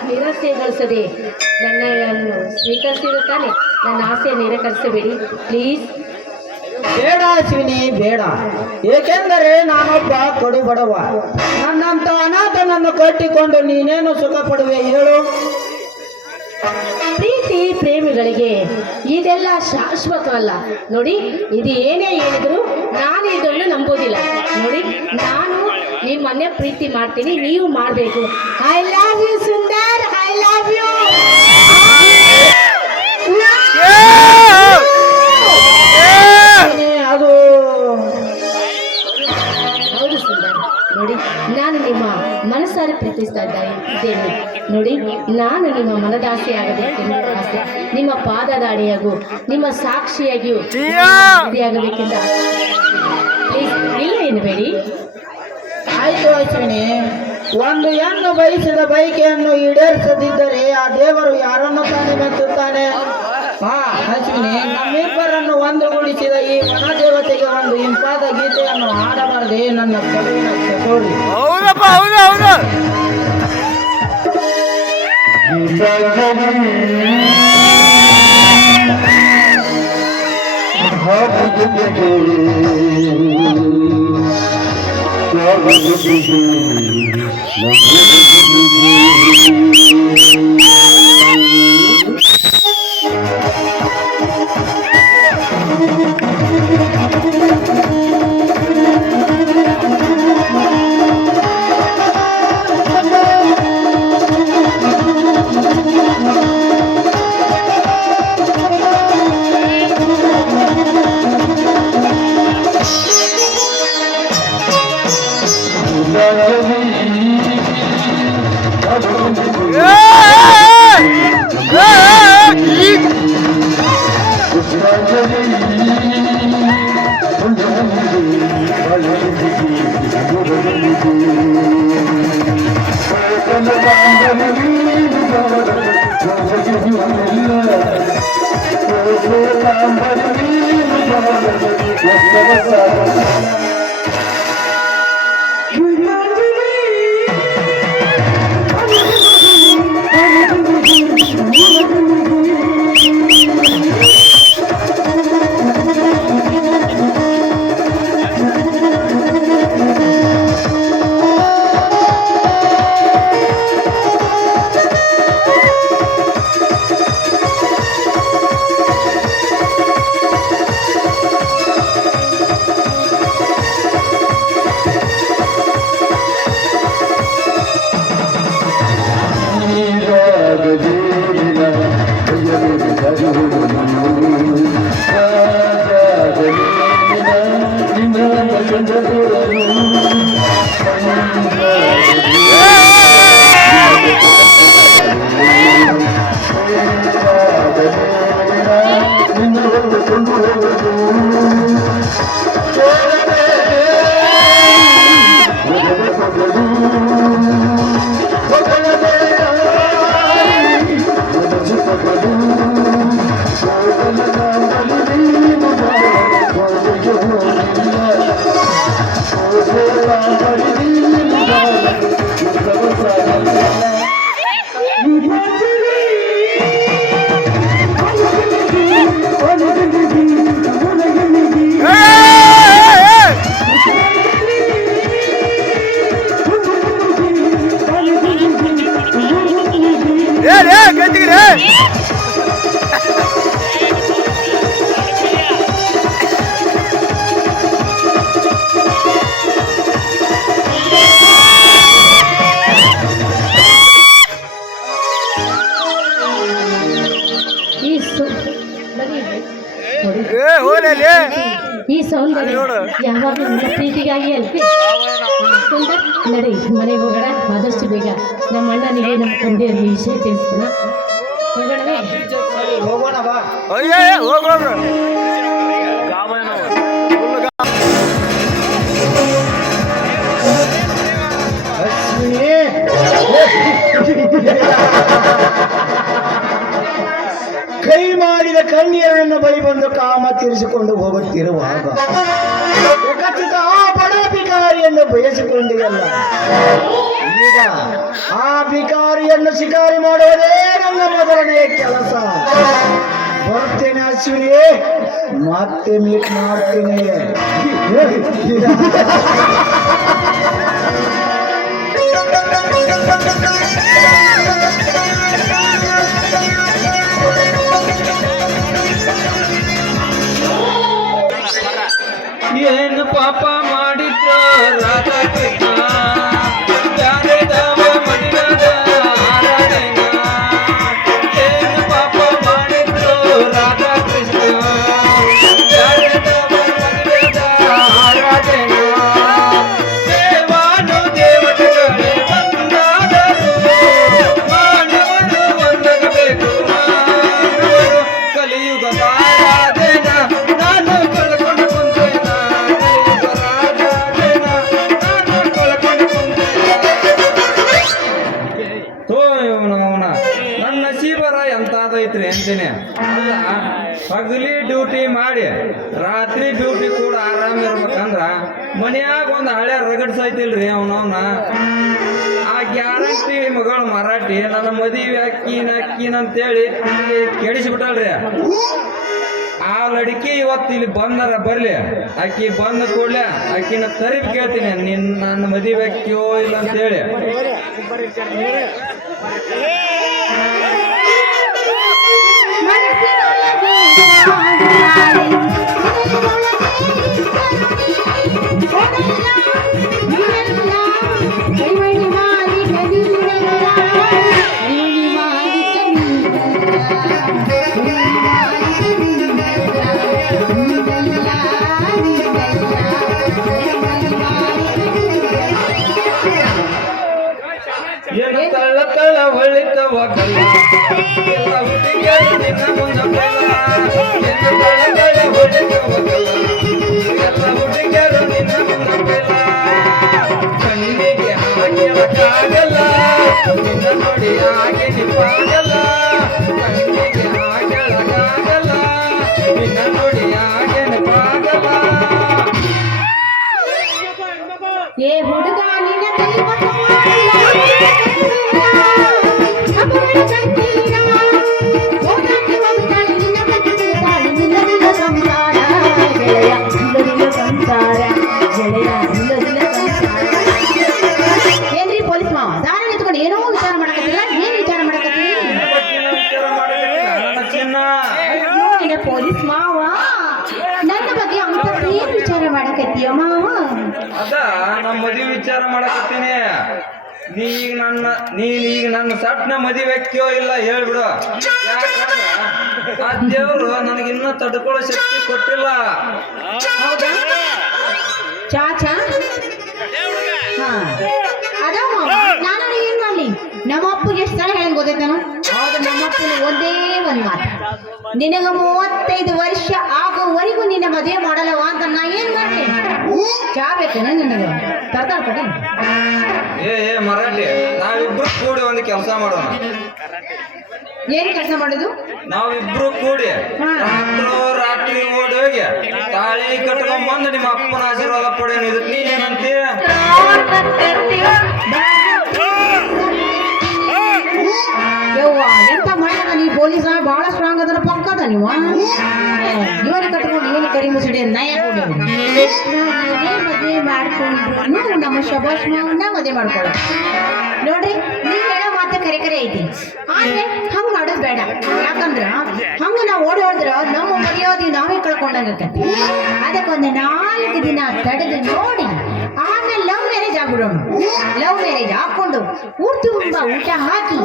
ನಿರಾಸೆಗೊಳಿಸದೆ ನನ್ನನ್ನು ಸ್ವೀಕರಿಸಿರುತ್ತಾನೆ. ನನ್ನ ಆಸೆಯನ್ನು ನಿರಾಕರಿಸಬೇಡಿ ಪ್ಲೀಸ್. ಬೇಡ ಅಶ್ವಿನಿ, ಬೇಡ. ಏಕೆಂದರೆ ನಾನೊಬ್ಬ ಕಡು ಬಡವ. ನನ್ನಂತ ಅನಾಥನನ್ನು ಕಟ್ಟಿಕೊಂಡು ನೀನೇನು ಸುಖ ಪಡುವೆ ಹೇಳು? ಪ್ರೀತಿ ಪ್ರೇಮಿಗಳಿಗೆ ಇದೆಲ್ಲ ಶಾಶ್ವತವಲ್ಲ. ನೋಡಿ, ಇದು ಏನೇ ಹೇಳಿದ್ರು ನಾನು ಇದನ್ನು ನಂಬೋದಿಲ್ಲ. ನೋಡಿ, ನಾನು ನಿಮ್ಮನ್ನೇ ಪ್ರೀತಿ ಮಾಡ್ತೀನಿ, ನೀವು ಮಾಡಬೇಕು. I love you Sundar, I love you. ಅದು ಹೌದು ಸುಂದರ್, ನೋಡಿ, ನಾನು ನಿಮ್ಮ ಮನಸ್ಸಾರೆ ಪ್ರೀತಿಸ್ತಾ ಇದ್ದೇನೆ. ನೋಡಿ, ನಾನು ನಿಮ್ಮ ಮನದಾಸೆಯಾಗಬೇಕೆಂಬ ಆಸೆ, ನಿಮ್ಮ ಪಾದದ ಅಡಿಯಾಗೂ ನಿಮ್ಮ ಸಾಕ್ಷಿಯಾಗಿಯೂ ಆಗಬೇಕೆಂದ. ಪ್ಲೀಸ್ ಇಲ್ಲ ಎನ್ನಬೇಡಿ. ಆಯ್ತು ಅಶ್ವಿನಿ, ಒಂದು ಹೆಣ್ಣು ಬಯಸಿದ ಬಯಕೆಯನ್ನು ಈಡೇರಿಸದಿದ್ದರೆ ಆ ದೇವರು ಯಾರನ್ನು ತಾನೇ ಮೆಚ್ಚುತ್ತಾನೆ? ಅಶ್ವಿನಿ, ನಮ್ಮಿಬ್ಬರನ್ನು ಒಂದುಗೂಡಿಸಿದ ಈ ವನ ದೇವತೆಗೆ ಒಂದು ಇಂಪಾದ ಗೀತೆಯನ್ನು ಹಾಡಬಾರದೆ ನನ್ನ ಕರುವಿನ ಚಕೋರಿ? ನಿನ್ನ ಈ ಈ ಸೌಂದರ್ಯ ಯಾವಾಗಲೂ ನನ್ನ ಪ್ರೀತಿಗಾಗಿ ಅಲ್ವೇ ಸುಂದರ್ ನಡಿ ಮನೆಗೆ ಹೋಗೋಣ ಆದಷ್ಟು ಬೇಗ ನಮ್ಮ ಅಣ್ಣನಿಗೆ ನಮ್ಮ ತಂದೆಯರಿಗೆ ವಿಷಯ ತಿಳಿಸ್ತಾನ ಹೋಗೋಣವೇ ಹೋಗೋಣ ಬಾ. ಕೈ ಮಾಡಿದ ಕಣ್ಣೀರನ್ನು ಬಳಿ ಬಂದು ಕಾಮ ತೀರಿಸಿಕೊಂಡು ಹೋಗುತ್ತಿರುವಾಗ ಖಚಿತ ಆ ಬಡ ಭಿಕಾರಿಯನ್ನು ಬಯಸಿಕೊಂಡಿಯಲ್ಲ, ಈಗ ಆ ಭಿಕಾರಿಯನ್ನು ಶಿಕಾರಿ ಮಾಡುವುದೇ ನನ್ನ ಮೊದಲನೆಯ ಕೆಲಸ. ಬರ್ತೇನೆ ಅಶ್ವಿನಿ, ಮತ್ತೆ ಮೀಟ್ ಮಾಡ್ತೀನಿ. ಏನು ಪಾಪ ಮಾಡಿದ್ರ ರಾಧಾ ಕೃಷ್ಣ ಜಾರಿದವ ಮಡಿಲದ ಆರಾಧನ. ಏನು ಪಾಪ ಮಾಡಿದ್ರು ರಾಧಾ ಕೃಷ್ಣ ಜಾರಿದವ ಮಡಿಲದ ಆರಾಧನ. ದೇವಾನು ದೇವತೆಗಳೇ ಬಂದಾದರು, ಮಾನವರು ಒಂದಾಗಬೇಕು, ಮಾನವರು ಕಲಿಯುಗದ ಆರಾಧನ. ನಾನು ಕಳ್ಕೊಂಡು ನನ್ನ ನಸೀಬರ ಎಂತಾದೈತ್ರಿ ಅಂತೀನಿ. ಅಲ್ಲ, ಪಗಲಿ ಡ್ಯೂಟಿ ಮಾಡಿ ರಾತ್ರಿ ಡ್ಯೂಟಿ ಕೂಡ ಆರಾಮ ಇರ್ಬೇಕಂದ್ರ ಮನ್ಯಾಗ ಒಂದು ಹಳೆ ರಗಡ್ ಸೈತಿಲ್ರಿ ಅವನವನ. ಆ ಗ್ಯಾರಂಟಿ ಮಗಳು ಮರಾಠಿ ನನ್ನ ಮದುವೆ ಅಕ್ಕಿನಂತೇಳಿ ಕೆಡಿಸ್ಬಿಟ್ಟಲ್ರಿ. ಆ ಲಡಿಕೆ ಇವತ್ತು ಇಲ್ಲಿ ಬಂದಾರ ಬರ್ಲಿ, ಆಕಿ ಬಂದ ಕೂಡ್ಲೆ ಆಕಿನ ತರಿಬ್ ಕೇಳ್ತೀನಿ, ನನ್ನ ಮದುವೆ ಅಕ್ಕಿಯೋ ಇಲ್ಲ ಅಂತೇಳಿ. ಏನು ತಳ್ಳ ತಳ್ಳ ಹೊಳಿತವಾಗಲ್ಲ ಎಲ್ಲ ಹುಡುಗಿಯರು ನಿನ್ನ ಮುಂದೆ ಬಲ್ಲ. ಏನು ತಳ್ಳ ತಳ್ಳ ಹೊಳಿತವಾಗಲ್ಲ ಎಲ್ಲ ಹುಡುಗಿಯರು ನಿನ್ನ ಮುಂದೆ ಬಲ್ಲ. ಕಣ್ಣಿಗೆ ಹಾಕಿರಕ್ಕಾಗಲ್ಲ, ನಿನ್ನ ನೋಡಿ ಹಾಗೆ ನಿಪ್ಪಾಗಲ್ಲ. ಕಣ್ಣಿಗೆ ಹಾಕಿರಕ್ಕಾಗಲ್ಲ, ನಿನ್ನ ನೋಡಿ ಹಾಗೆ ನಿಪ್ಪಾಗಲ್ಲ. ಏ ಹುಡುಗ ನಿನ್ನ ಕೈ ಏನ್ರಿ ಪೊಲೀಸ್ ಮಾವ ದಾರಿ ನಿಂತ್ಕೊಂಡು ಏನೋ ವಿಚಾರ ಮಾಡಕತ್ತಿಲ್ಲ, ಏನ್ ವಿಚಾರ ಮಾಡಕತ್ತಿ? ಪೊಲೀಸ್ ಮಾವ ನನ್ನ ಬಗ್ಗೆ ಅಂತ ಏನ್ ವಿಚಾರ ಮಾಡಕತ್ತೀಯ ಮಾವ? ಅದ ನಮ್ಮ ಮದುವೆ ವಿಚಾರ ಮಾಡಕತ್ತೀನಿ. ನೀನೀಗ ನನ್ನ ಸಟ್ನ ಮದುವೆ ಅಕ್ಕಿಯೋ ಇಲ್ಲ ಹೇಳ್ಬಿಡು. ಯಾಕಂದ್ರ ಆ ದೇವ್ರು ನನಗಿನ್ನ ತಡ್ಕೊಳ್ಳೋ ಶಕ್ತಿ ಕೊಟ್ಟಿಲ್ಲ. ಹೌದಾ? ಚಾಚಾ ಹಾ ಅದ ಮಾವ, ನಾನು ಏನ್ ಮಾಡ್ಲಿ? ನಮ್ಮಪ್ಪಗೆ ಎಷ್ಟು ಸಲ ಹೇಳಂಗ್ ಗೊತ್ತೈತಾನು? ಹೌದು, ನಮ್ಮಪ್ಪನ ಒಂದೇ ಒಂದ್ ಮಾತು, ನಿನಗ 35 ವರ್ಷ ಆಗೋವರೆಗೂ ನಿನ್ನ ಮದುವೆ ಮಾಡಲ್ಲವ ಅಂತ ನಾ ಏನ್ ಮಾಡ್ಲಿ? ಚಾ ಬೇಕೇನ ನಿನಗ? ತರ್ತಾರ ಏ ಮರಾಠಿ, ನಾವಿಬ್ರು ಕೂಡಿ ಒಂದು ಕೆಲಸ ಮಾಡೋಣ. ಏನ್ ಕೆಲಸ ಮಾಡೋದು? ನಾವಿಬ್ರು ಕೂಡಿ ರಾತ್ರಿ ಓಡಿ ಹೋಗಿ ತಾಳಿ ಕಟ್ಕೊಂಡ್ ನಿಮ್ಮ ಅಪ್ಪನ ಆಶೀರ್ವಾದ ಪಡೆಯೋಣ. ಇದಕ್ಕೆ ನೀನೇನಂತೀಯ? ಯವ್ವ ಎಂತ ಮಾಡಿದ ನೀ ಪೊಲೀಸ ಬಹಳ ಸ್ಟ್ರಾಂಗ್ ಅದರ ಪಕ್ಕದ ನೀವು ಇವನು ಕಟ್ಕೊಂಡು ಇವನು ಕರಿ ಮುಸುಡಿ ನಯ ಮದುವೆ ಮಾಡ್ಕೊಂಡು ನಮ್ಮ ಶಬಾಷ್ ಮಾವನ್ನ ಮದುವೆ ಮಾಡ್ಕೊಳ್ಳ ನೋಡ್ರಿ ನೀವ್ ಹೇಳೋ ಮಾತ ಕರೆ ಕರೆ ಐತಿ ಆದ್ರೆ ಹಂಗ್ ಮಾಡೋದ್ ಬೇಡ ಯಾಕಂದ್ರ ಹಂಗ ನಾವ್ ಓಡಿ ಹೋದ್ರ ನಮ್ಮ ಮರ್ಯಾದೆ ನಾವೇ ಕಳ್ಕೊಂಡಾಗತ್ತೆ ಅದಕ್ಕೊಂದು 4 ದಿನ ತಡೆದು ನೋಡಿ ಆಮೇಲೆ ಲವ್ ಮ್ಯಾರೇಜ್ ಆಗ್ಬಿಡೋಣ ಲವ್ ಮ್ಯಾರೇಜ್ ಹಾಕೊಂಡು ಊಟ ತುಂಬಾ ಊಟ ಹಾಕಿ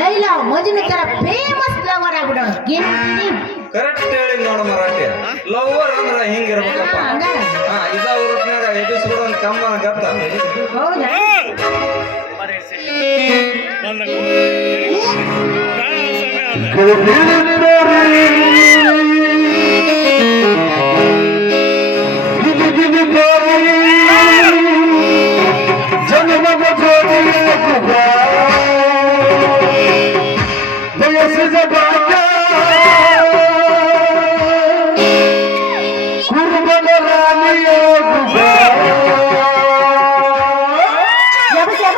ಲೈಲಾ ಮಜ್ನು ತರ ಫೇಮಸ್ ಲವರ್ ಆಗ್ಬಿಡೋಣ ಏನ್ರಿ ಕರೆಕ್ಟ್ ಹೇಳಿ ನೋಡು ಮರಾಠಿ ಲವರ್ ಅಂದ್ರ ಹಿಂಗಿರ್ಬೇಕಪ್ಪ ಇದ ಊರಿನಾಗ ಎಬ್ಬಿಸ್ಬಿಡೋ ಒಂದು ಕಂಬನ ಗತ್ತ ಹೌದಾ ಯಬಸ